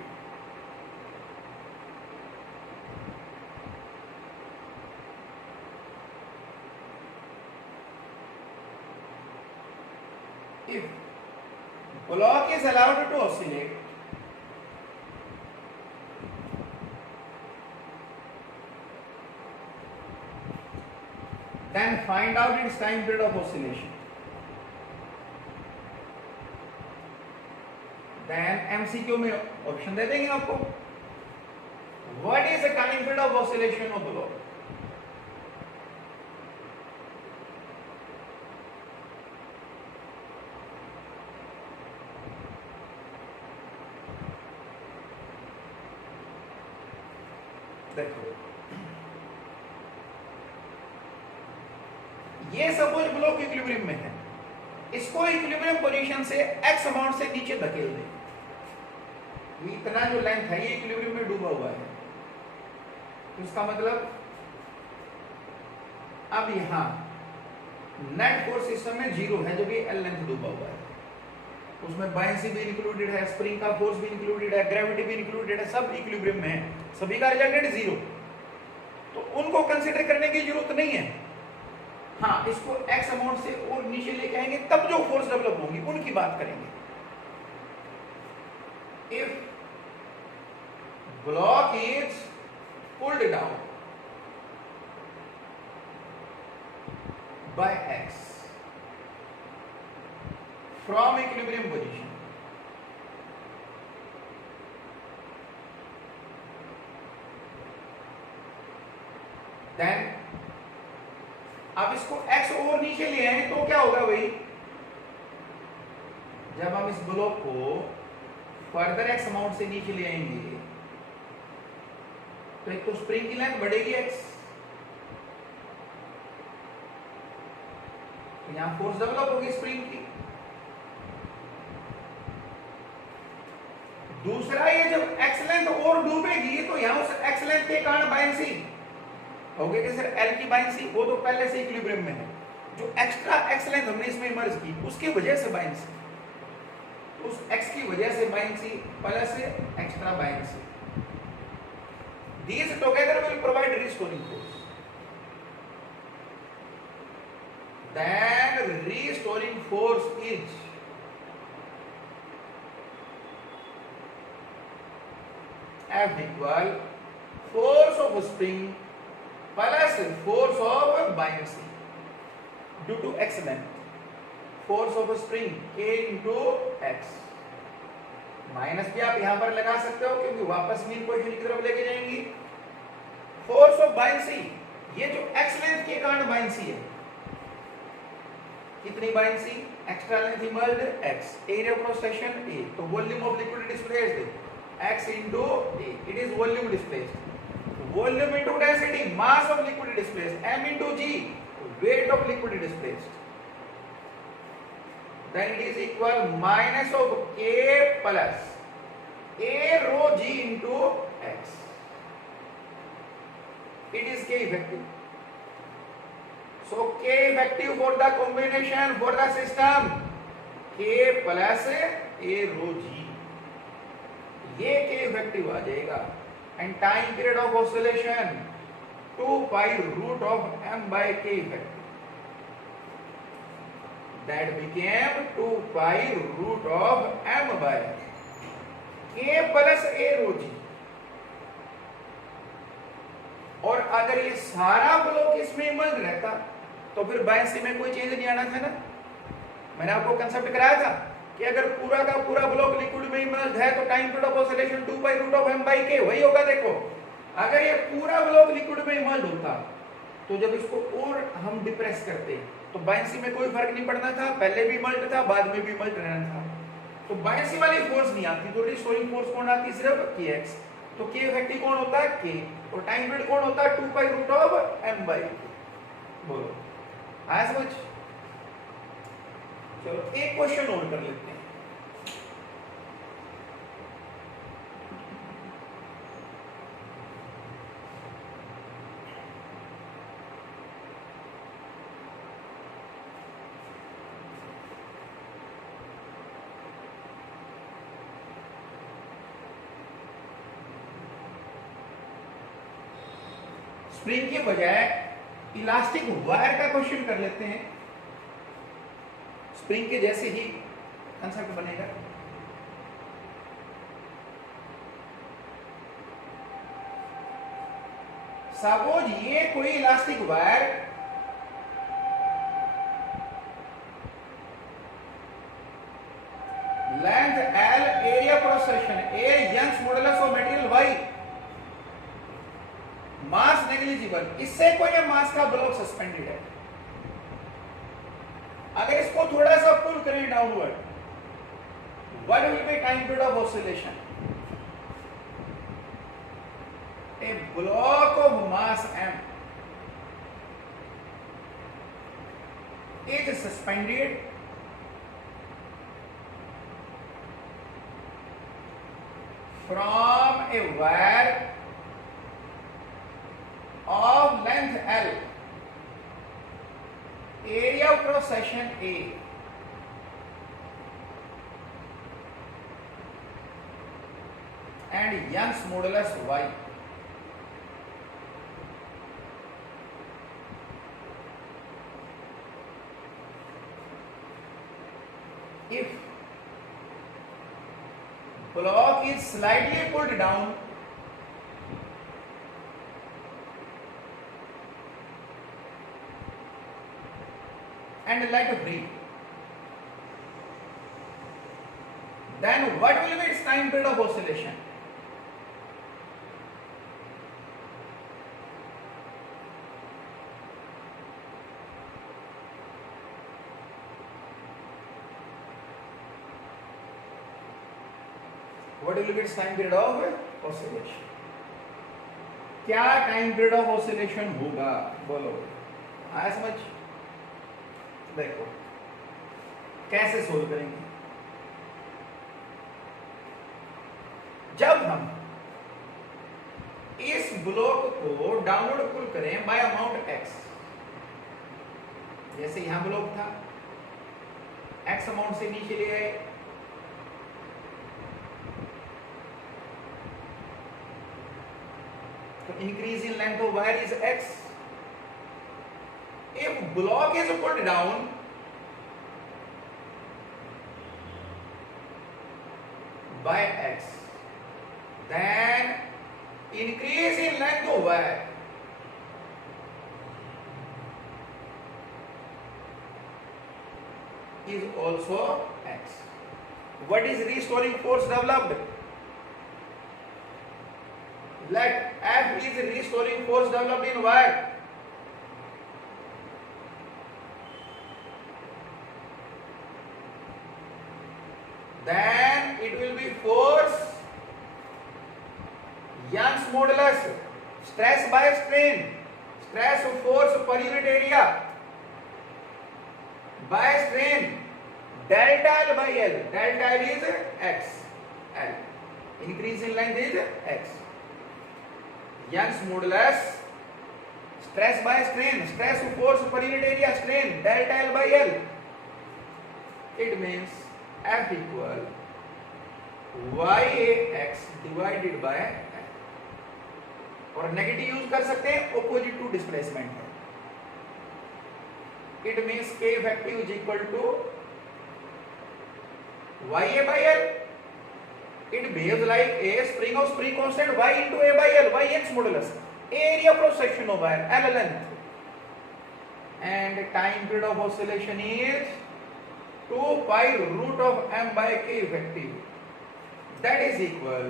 If block is allowed to oscillate, then find out its time period of oscillation. Then MCQ में ऑप्शन दे देंगे आपको, what is the time period of oscillation of block? देखो, ये सपोज ब्लॉक इक्विलिब्रियम में है, इसको इक्विलिब्रियम पोजीशन से x अमाउंट से नीचे धकेल दे। इतना जो लेंथ है ये इक्विलिब्रियम में डूबा हुआ है, तो इसका मतलब अब यहां नेट फोर्स सिस्टम में जीरो है जब ये एल लेंथ डूबा हुआ है। उसमें बायंसी भी इंक्लूडेड है, स्प्रिंग का फोर्स भी इंक्लूडेड है, ग्रेविटी भी इंक्लूडेड है, सब इक्विलिब्रियम में है, सभी का रिजल्टेंट जीरो। तो उनको कंसीडर करने की जरूरत नहीं है। हाँ, इसको एक्स अमाउंट से और नीचे लेके आएंगे तब जो फोर्स डेवलप होंगी उनकी बात करेंगे। If block is pulled down by x from equilibrium position, then अब इसको x और नीचे ले आए तो क्या होगा भाई? जब हम इस ब्लॉक को फर्दर एक्स अमाउंट से नीचे ले आएंगे तो एक तो स्प्रिंग की लेंथ बढ़ेगी एक्स, तो यहां फोर्स डेवलप होगी स्प्रिंग की। दूसरा, ये जब एक्स लेंथ और डूबेगी तो यहां उस एक्स लेंथ के कारण बायंसी होगी कि सर एल की बायंसी, वो तो पहले से इक्विलिब्रियम में है। जो एक्स्ट्रा एक्स लेंथ हमने इसमें मर्ज की उसकी वजह से बायंसी, उस एक्स की वजह से buoyancy plus extra buoyancy, these together will provide restoring force. Then restoring force is F equal force of spring plus force of buoyancy due to x length. Force of spring K into x. Minus भी आप यहां पर लगा सकते हो क्योंकि वापस मीन पोजीशन की तरफ लेके जाएंगी। फोर्स ऑफ बायंसी, ये जो एक्स लेंथ के कारण बायंसी है, कितनी buoyancy, extra length immersed x, area cross section a, तो volume of liquid displaced x into a, it is volume displaced, volume into density, mass of liquid displaced, m into g, weight of liquid displaced, then it is equal minus of K plus A rho G into X. It is K effective. So K effective for the combination for the system K plus A rho G. ये K effective आ जाएगा and time period of oscillation 2 pi root of m by K effective. That became 2 pi root of m by K plus A rho G. और अगर ये सारा ब्लॉक इसमें इमर्ज रहता तो फिर बायंसी में कोई चेंज नहीं आना था ना। मैंने आपको कंसेप्ट कराया था कि अगर पूरा का पूरा ब्लॉक लिक्विड में इमर्ज है तो time period of oscillation 2 pi root of m by K वही होगा। देखो अगर ये पूरा ब्लॉक लिक्विड में इमर्ज होता तो जब इसको और हम डिप्रेस करते तो बायंसी में कोई फर्क नहीं पड़ना था, पहले भी इमर्ज्ड था बाद में भी इमर्ज्ड रहना था, तो बायंसी वाली फोर्स नहीं आती, तो रिस्टोरिंग फोर्स कौन आती, सिर्फ kx। तो k इफेक्टिव कौन होता है, k, और टाइम पीरियड कौन होता है, 2 pi root of m by k। बोलो आया समझ? चलो एक क्वेश्चन और कर लेते हैं। स्प्रिंग के बजाय इलास्टिक वायर का क्वेश्चन कर लेते हैं। स्प्रिंग के जैसे ही कंसेप्ट बनेगा। सपोज ये कोई elastic wire length L, area cross section A, Young's modulus of material Y, mass negligible, इससे कोई मास का ब्लॉक सस्पेंडेड है। अगर इसको थोड़ा सा पुल करें downward, what will be time period of oscillation? A block of mass m is suspended from a wire of length L, area of cross section A, and Young's modulus Y. If block is slightly pulled down, and let free, then what will be its time period of oscillation? What will be its time period of oscillation? क्या टाइम पीरियड ऑफ ऑसिलेशन होगा? बोलो, आया समझ? देखो कैसे सोल्व करेंगे। जब हम इस ब्लॉक को डाउनवर्ड पुल करें बाय अमाउंट x, जैसे यहां ब्लॉक था, x अमाउंट से नीचे ले आए, तो increase in length of wire is x. If block is pulled down by x, then increase in length of wire is also x. What is restoring force developed? Let F is restoring force developed in wire. Then it will be force Young's modulus, stress by strain, stress force per unit area by strain, delta L by L. Delta L is x, L. Increase in length is x. Young's modulus, stress by strain, stress force per unit area, strain, delta L by L. It means F equal YAX divided by L. और नेगेटिव यूज कर सकते हैं, ऑपोजिट टू डिस्प्लेसमेंट है। It means K effective is equal to YA by L. It behaves like a spring of spring constant Y into A by L, Y Young's modulus, area cross section of wire, L length, and time period of oscillation is 2 pi root of m by K effective. That is equal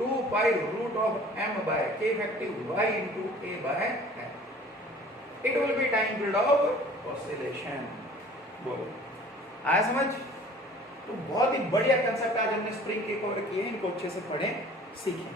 2 pi root of m by K effective Y into A by L. It will be time period of oscillation. बोलो, आया समझ? तो बहुत ही बढ़िया कंसेप्ट आज हमने स्प्रिंग के कवर किए, इनको अच्छे से पढ़ें, सीखें।